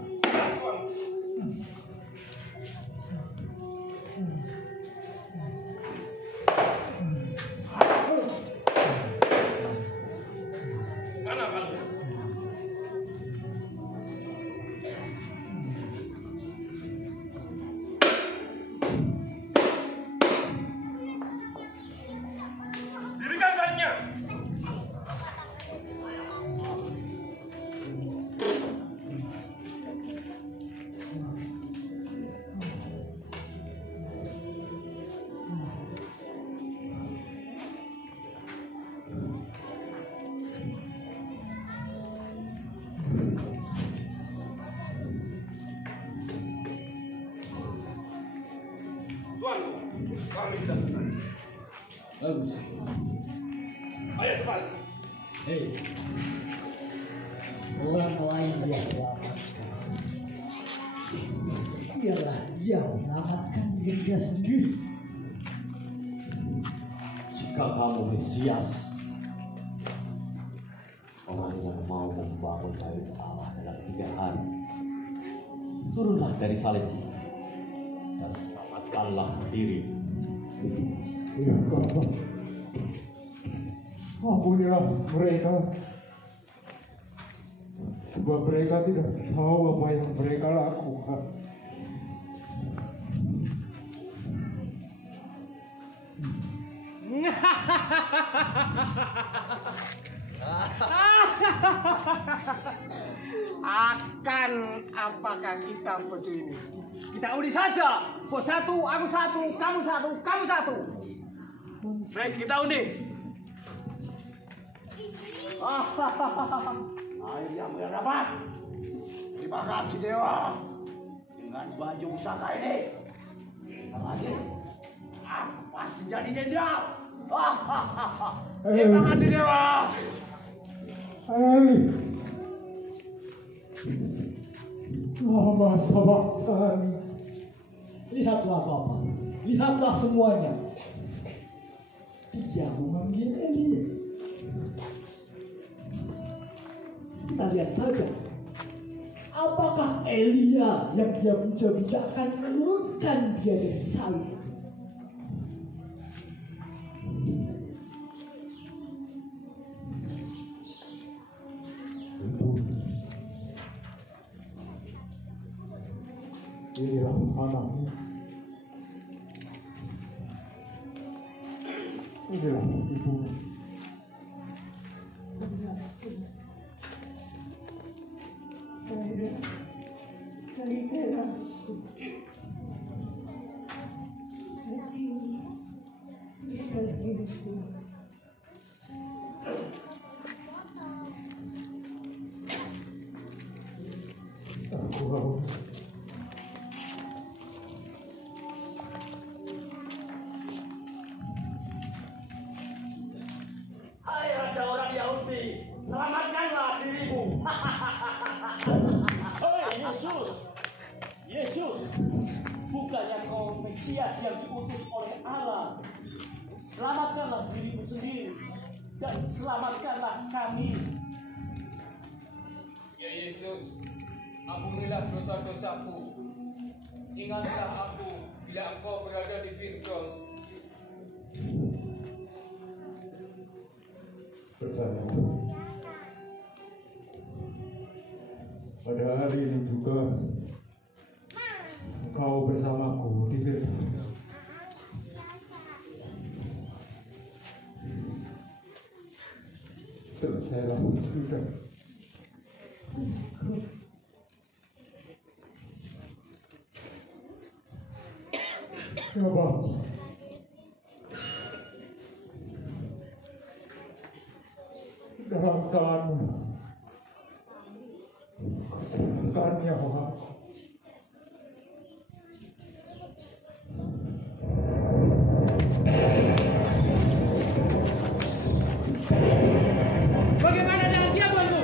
Mana kamu? Dirikan salibnya. Tuan, kami sudah selesai. Bagus. Ayo cepat. Hei, orang lain dia selamatkan. Biarlah dia menyelamatkan diri dia sendiri. Jika kamu Mesias, orang yang mau membangun bait Allah dalam 3 hari, turunlah dari salib dan selamatkanlah diri. Ya Allah, ampunilah mereka, sebab mereka tidak tahu apa yang mereka lakukan. Akan apakah kita begini? Kita undi saja. Bos 1, aku 1, kamu 1, kamu 1. Baik, kita undi. Akhirnya dapat. Terima kasih Dewa. Dengan baju pusaka ini, lagi aku pasti jadi jenderal. Terima kasih Dewa. Ali, lama sabaktan. Lihatlah Bapak, lihatlah semuanya. Dia memanggil Elia. Kita lihat saja. Apakah Elia yang dia bijak-bijak akan menurunkan dia dari salib? Inilah anaknya. Inilah ibu. Hai raja orang Yahudi, selamatkanlah dirimu. Hei Yesus, Yesus, bukannya kau Mesias yang diutus oleh Allah? Selamatkanlah dirimu sendiri dan selamatkanlah kami. Ya Yesus, ampunilah dosa-dosaku. Ingatlah aku bila Engkau berada di Firdaus. Percaya. pada hari ini juga Engkau bersamaku di Firdaus. Selesailah sudah. Ya Bapa, dalam tangan-Mu kuserahkan nyawaku. Bagaimana dengan dia, Tuanku?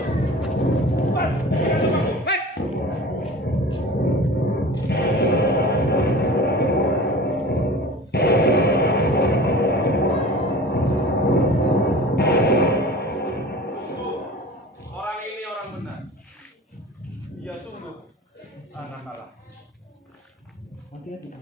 Cepat, berikan tumpangku. Baik. Orang ini orang benar. Dia sungguh anak Allah. Hati-hati.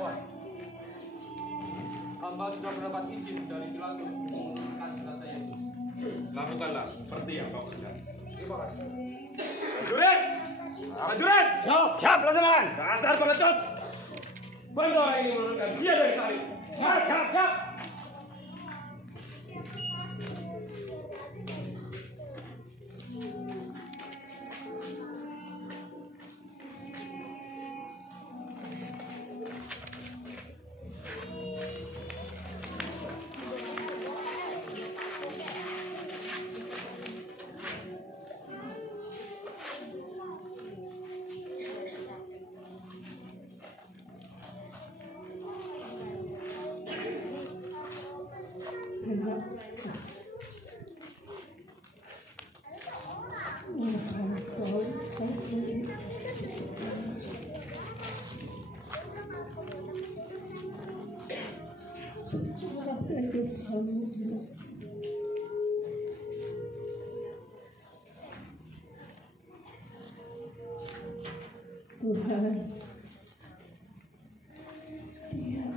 Tuan, hamba sudah mendapat izin dari Pilatus mengumumkan jenazah Yesus. Lakukanlah seperti yang kau kerjakan. Terima kasih. Prajurit! Prajurit! Siap, laksanakan! Dasar pengecut! Bantu orang ini menurunkan dia dari salib. Siap! Tuhan, ya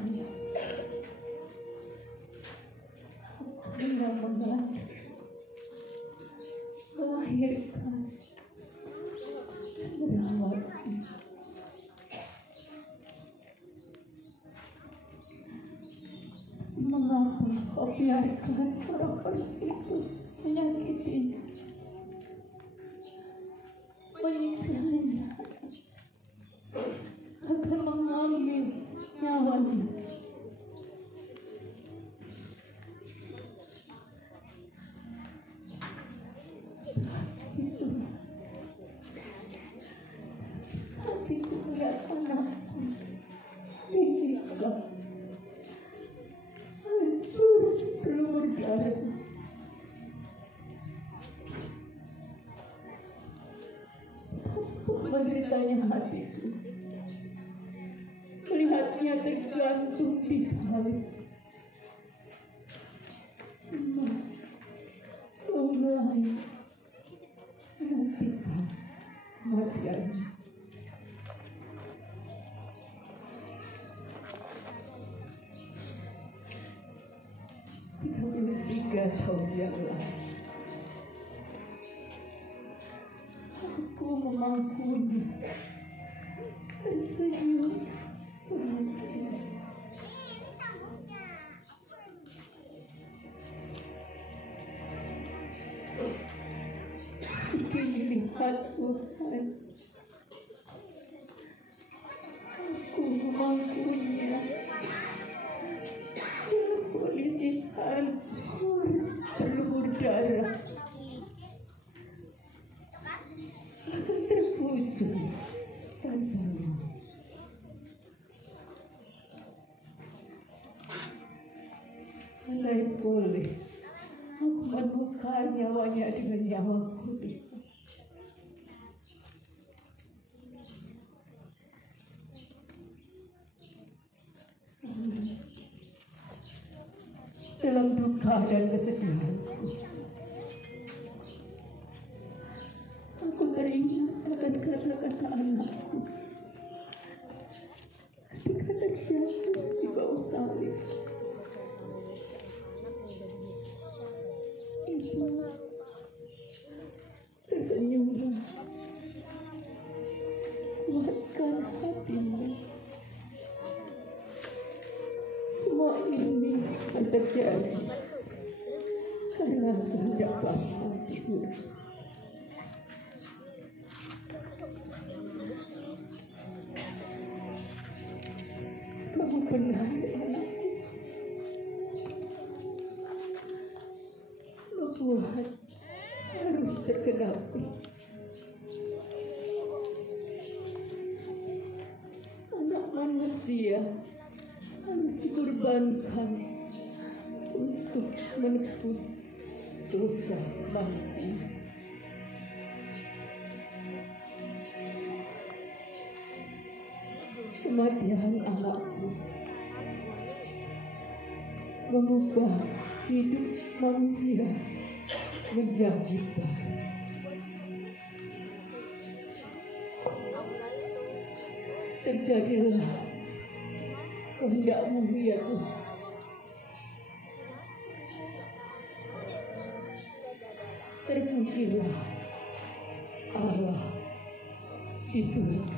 benar-benar melahirkan merawat. Mengapa kau biarkan orang itu menyakitinya, menyiksanya, akan mengambil nyawanya? Hatiku melihat anakku disiksa, hancur belum berdarah. Menderitanya hatiku melihatnya tergantung di salib. Mulai nantikan kematiannya. Tiga tahun yang lalu aku memangkunya, tersenyum bahagia. Lihat Tuhan, aku memangkunya dalam kondisi hancur peluru darah, terputus tanpamu. Andai boleh aku menukar nyawanya dengan nyawaku. dalam duka dan kesedihan. Aku teringat akan kata-kata anakku ketika terjatuh di bawah salib. Ibu tersenyumlah, kuatkan hatimu. Semua ini akan terjadi karena kehendak Bapa di surga. Kamu benar, anakku. Nubuat harus tergenapi. Anak manusia harus dikorbankan untuk menebus dosa manusia. Kematian anakku mengubah hidup manusia menjadi baru. Terjadilah kehendak-Mu ya Tuhan. Terpujilah Allah di surga.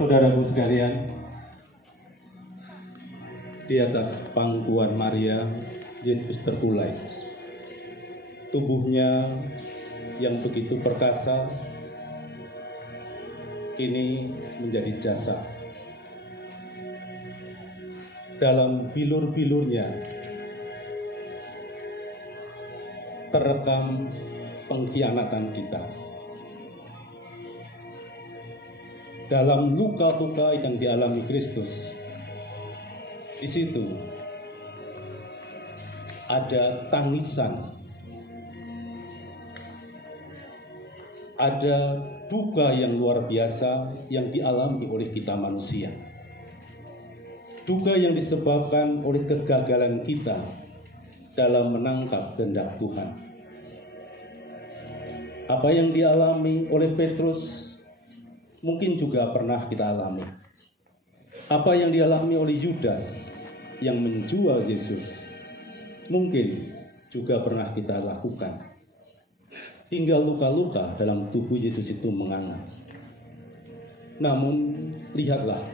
Saudaraku sekalian, di atas pangkuan Maria, Yesus terkulai. Tubuhnya yang begitu perkasa, kini menjadi jasad. Dalam bilur-bilurnya terekam pengkhianatan kita. Dalam luka-luka yang dialami Kristus, di situ ada tangisan, ada duka yang luar biasa yang dialami oleh kita manusia. Duka yang disebabkan oleh kegagalan kita dalam menangkap kehendak Tuhan. Apa yang dialami oleh Petrus mungkin juga pernah kita alami. Apa yang dialami oleh Yudas yang menjual Yesus mungkin juga pernah kita lakukan. Hingga luka-luka dalam tubuh Yesus itu menganga. Namun lihatlah,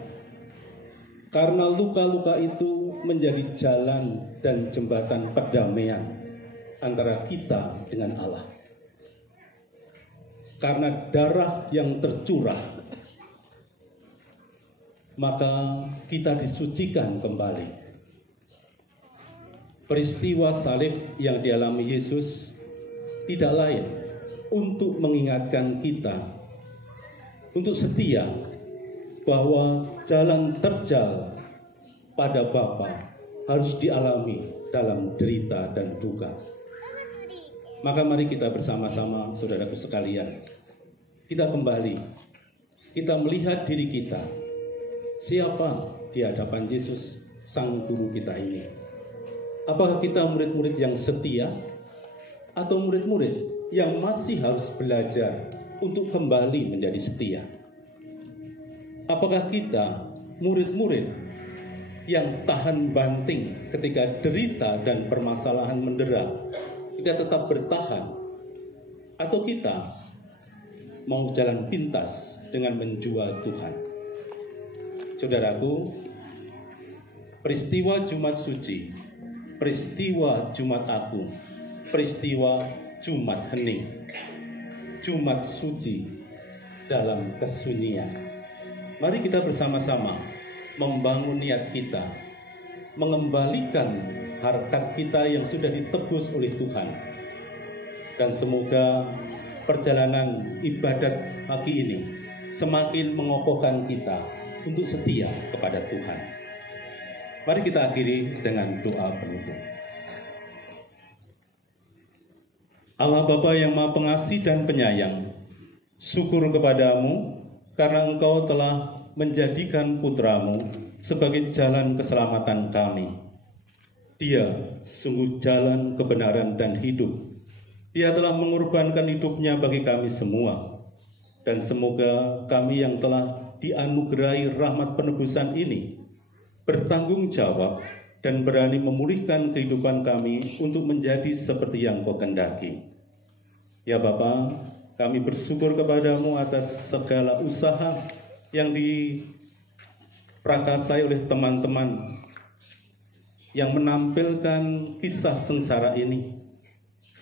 karena luka-luka itu menjadi jalan dan jembatan perdamaian antara kita dengan Allah. Karena darah yang tercurah, maka kita disucikan kembali. Peristiwa salib yang dialami Yesus tidak lain untuk mengingatkan kita untuk setia bahwa jalan terjal pada Bapa harus dialami dalam derita dan duka. Maka mari kita bersama-sama, saudaraku sekalian, kita kembali, kita melihat diri kita, siapa di hadapan Yesus, Sang Guru kita ini. Apakah kita murid-murid yang setia, atau murid-murid yang masih harus belajar untuk kembali menjadi setia? Apakah kita murid-murid yang tahan banting ketika derita dan permasalahan mendera, kita tetap bertahan, atau kita mau jalan pintas dengan menjual Tuhan? Saudaraku, peristiwa Jumat Suci, peristiwa Jumat Agung, peristiwa Jumat Hening, Jumat Suci dalam kesunyian. Mari kita bersama-sama membangun niat kita, mengembalikan harkat kita yang sudah ditebus oleh Tuhan. Dan semoga perjalanan ibadat pagi ini semakin mengokohkan kita untuk setia kepada Tuhan. Mari kita akhiri dengan doa penutup. Allah Bapa yang Maha Pengasih dan Penyayang, syukur kepadamu karena Engkau telah menjadikan putramu sebagai jalan keselamatan kami. Dia sungguh jalan kebenaran dan hidup. Dia telah mengorbankan hidupnya bagi kami semua. Dan semoga kami yang telah dianugerahi rahmat penebusan ini bertanggung jawab dan berani memulihkan kehidupan kami untuk menjadi seperti yang Kau kehendaki. Ya Bapa, kami bersyukur kepadamu atas segala usaha yang diprakarsai oleh teman-teman yang menampilkan kisah sengsara ini.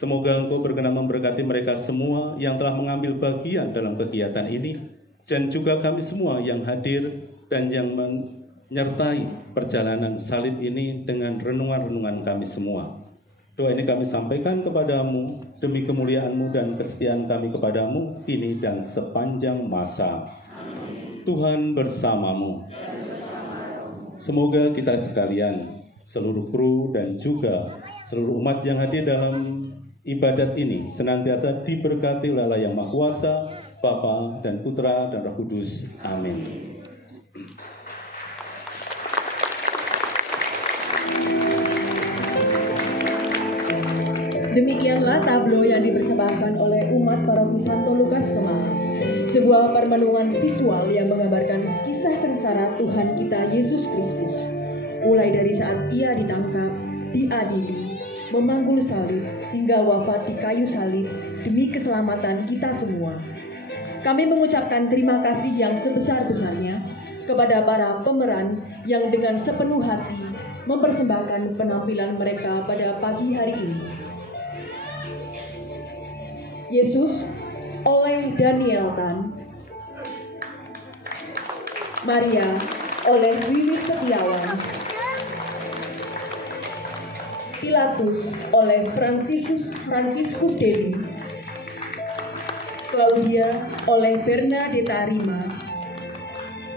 Semoga Engkau berkenan memberkati mereka semua yang telah mengambil bagian dalam kegiatan ini, dan juga kami semua yang hadir dan yang menyertai perjalanan salib ini dengan renungan-renungan kami semua. Doa ini kami sampaikan kepadamu demi kemuliaan-Mu dan kesetiaan kami kepadamu kini dan sepanjang masa. Tuhan bersamamu. Semoga kita sekalian, seluruh kru dan juga seluruh umat yang hadir dalam ibadat ini senantiasa diberkati oleh Allah yang Maha Kuasa, Bapa dan Putra dan Roh Kudus. Amin. Demikianlah tablo yang dipersembahkan oleh umat paroki Santo Lukas Kemang, sebuah permenungan visual yang menggambarkan kisah sengsara Tuhan kita Yesus Kristus, mulai dari saat Ia ditangkap, diadili, memanggul salib, hingga wafat di kayu salib demi keselamatan kita semua. Kami mengucapkan terima kasih yang sebesar-besarnya kepada para pemeran yang dengan sepenuh hati mempersembahkan penampilan mereka pada pagi hari ini. Yesus oleh Daniel Tan, Maria oleh Wiwit Setiawan, Pilatus oleh Franciscus Dedi, Claudia oleh Bernadetta Rima,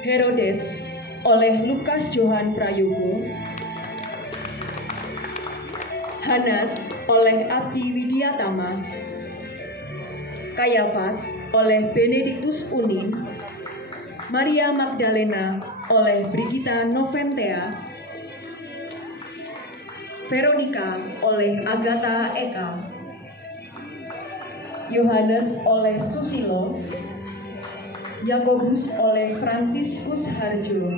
Herodes oleh Lukas Johan Prayogo, Hanas oleh Abdi Widiatama, Kayafas oleh Benediktus Uning, Maria Magdalena oleh Brigita Noventea, Veronica oleh Agatha Eka, Yohanes oleh Susilo, Yakobus oleh Franciscus Harjo,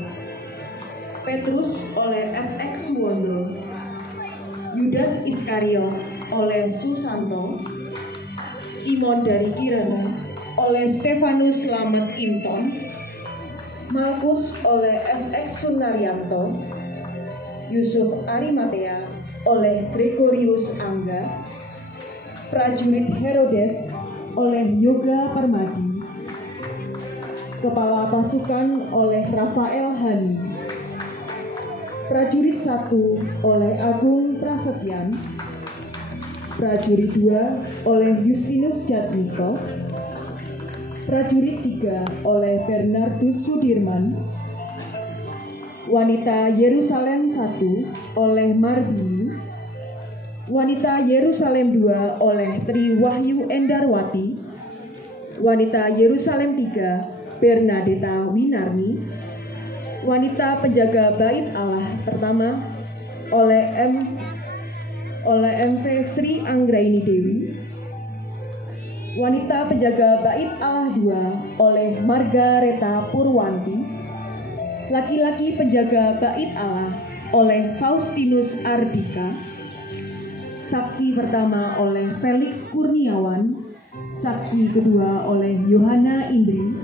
Petrus oleh FX Wondo, Yudas Iskariot oleh Susanto, Simon dari Kirana oleh Stefanus Slamet Inton, Malkus oleh F.X. Sunaryanto, Yusuf Arimatea oleh Gregorius Angga, Prajurit Herodes oleh Yoga Permadi, Kepala Pasukan oleh Rafael Hani, Prajurit 1 oleh Agung Prasetyan, Prajurit 2 oleh Justinus Jatmiko, Prajurit 3 oleh Bernardus Sudirman, Wanita Yerusalem 1 oleh Marbini, Wanita Yerusalem 2 oleh Tri Wahyu Endarwati, Wanita Yerusalem 3 Bernadetta Winarni, Wanita Penjaga Bait Allah pertama oleh MV Sri Anggraini Dewi, Wanita Penjaga Bait Allah 2 oleh Margareta Purwanti, Laki-laki Penjaga Bait Allah oleh Faustinus Ardika, Saksi pertama oleh Felix Kurniawan, Saksi kedua oleh Yohana Indri,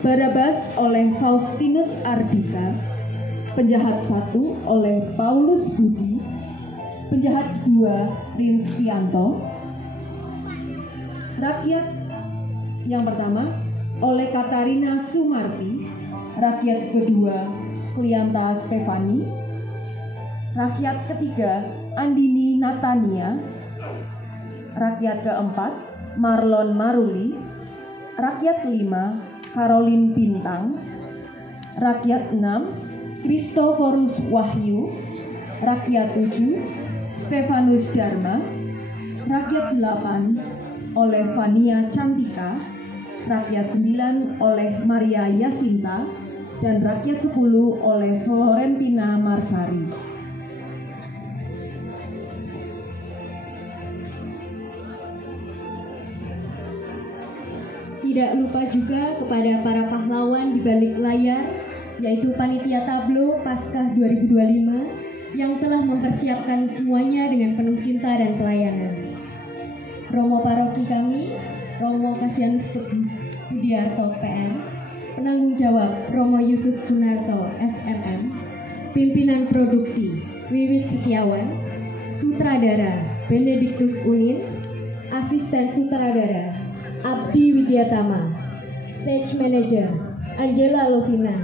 Barabas oleh Faustinus Ardika, Penjahat 1 oleh Paulus Budi, Penjahat 2 Rinsianto, Rakyat yang pertama oleh Katarina Sumarti, Rakyat kedua Klianta Stefani, Rakyat ketiga Andini Natania, Rakyat keempat Marlon Maruli, Rakyat kelima Caroline Bintang, Rakyat 6 Kristoforus Wahyu, Rakyat 7 Stefanus Dharma, Rakyat 8 oleh Fania Cantika, Rakyat 9 oleh Maria Yasinta, dan Rakyat 10 oleh Florentina Marsari. Tidak lupa juga kepada para pahlawan di balik layar, yaitu Panitia Tablo Paskah 2025 yang telah mempersiapkan semuanya dengan penuh cinta dan pelayanan. Romo Paroki kami, Romo Kasianus Budiarto PM, penanggung jawab Romo Yusuf Sunarto SMM, pimpinan produksi Wiwit Setiawan, sutradara Benediktus Unin, asisten sutradara Abdi Widyatama, stage manager Angela Lovina,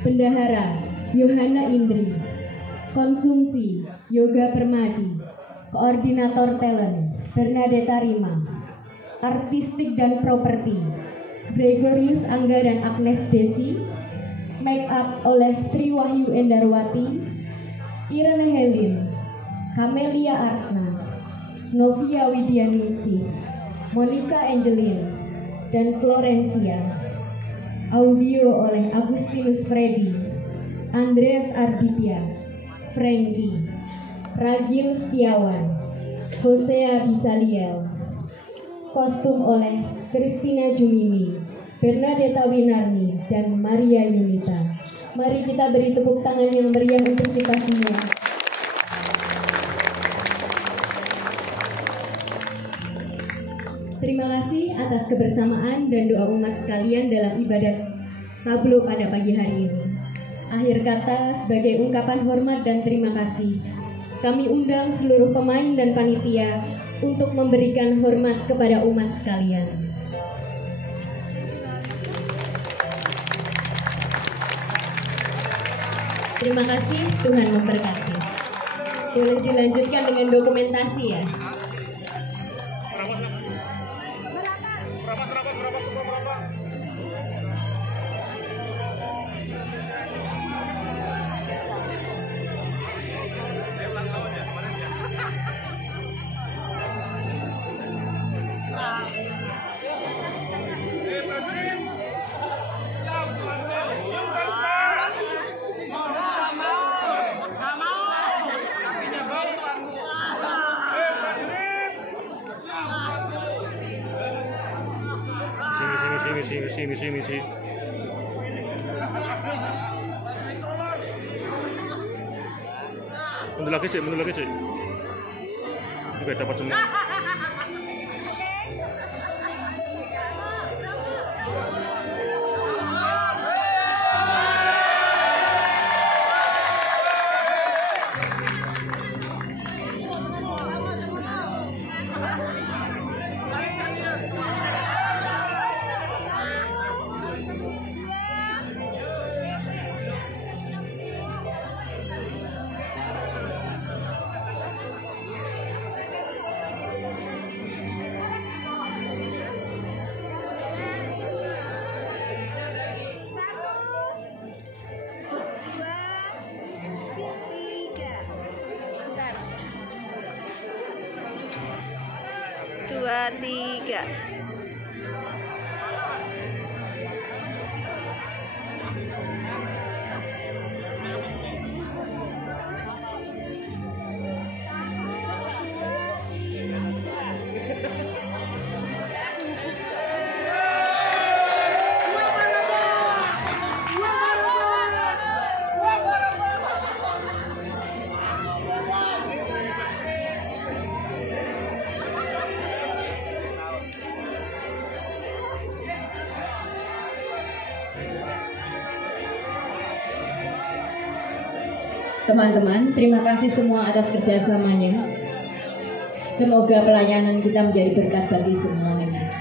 bendahara Yohana Indri, konsumsi Yoga Permadi, koordinator talent Bernadetta Rima, artistik dan properti Gregorius Angga dan Agnes Desi, make up oleh Tri Wahyu Endarwati, Irene Helin, Camelia Artna, Novia Widianisi, Monica Angelin, dan Florencia. Audio oleh Agustinus Freddy, Andreas Arditya, Frankie, Ragil Setiawan, Hosea Bisaliel. Kostum oleh Christina Jumini, Bernadetta Winarni, dan Maria Yunita. Mari kita beri tepuk tangan yang meriah untuk kita semua. Terima kasih atas kebersamaan dan doa umat sekalian dalam ibadat tablo pada pagi hari ini. Akhir kata, sebagai ungkapan hormat dan terima kasih, kami undang seluruh pemain dan panitia untuk memberikan hormat kepada umat sekalian. Terima kasih, Tuhan memberkati. Boleh dilanjutkan dengan dokumentasi ya. Misi. Mundur lagi cik. Juga dapat semua. 2, 3. Teman-teman, terima kasih semua atas kerjasamanya. Semoga pelayanan kita menjadi berkat bagi semuanya.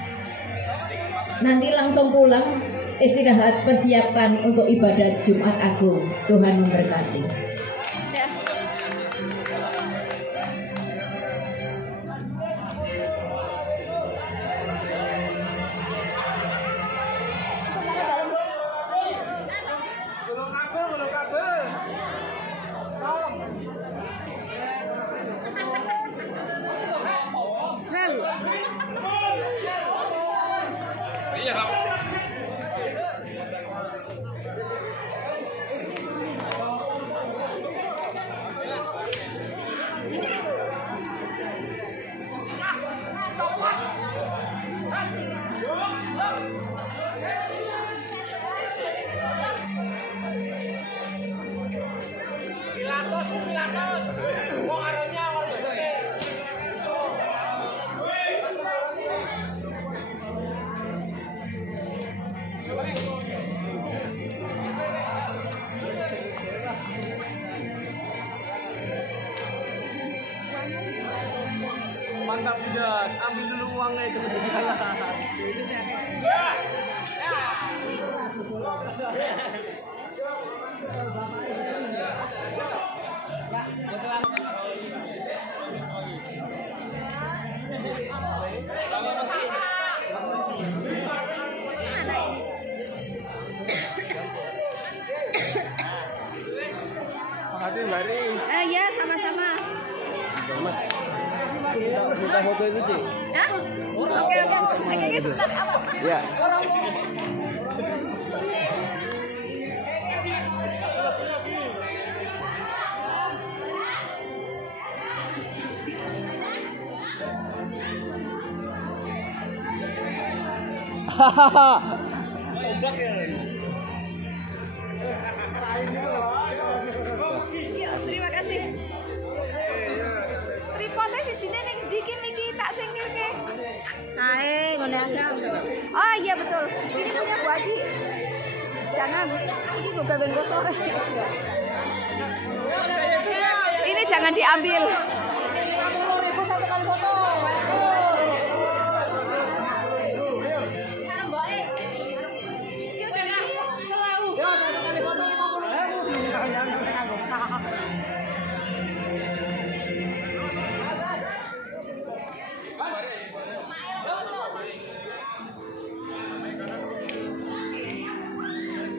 Nanti langsung pulang, istirahat, persiapkan untuk ibadat Jumat Agung. Tuhan memberkati. Mantap Judas, ambil dulu uangnya itu. Makasih Mbak Ri. Ya, sama-sama. Minta foto itu, Ci. Hah? Oke, sebentar. Ya. Hahaha. Iya, terima kasih. Tripodnya si sini nih diki miki tak singkirke. Ae, ngene aja. Oh iya betul. Ini punya Bu Adi. Jangan. Ini gue gawe sore. Ini jangan diambil. 50.000 satu kali foto. Selalu. Ya, satu kali foto 50.000.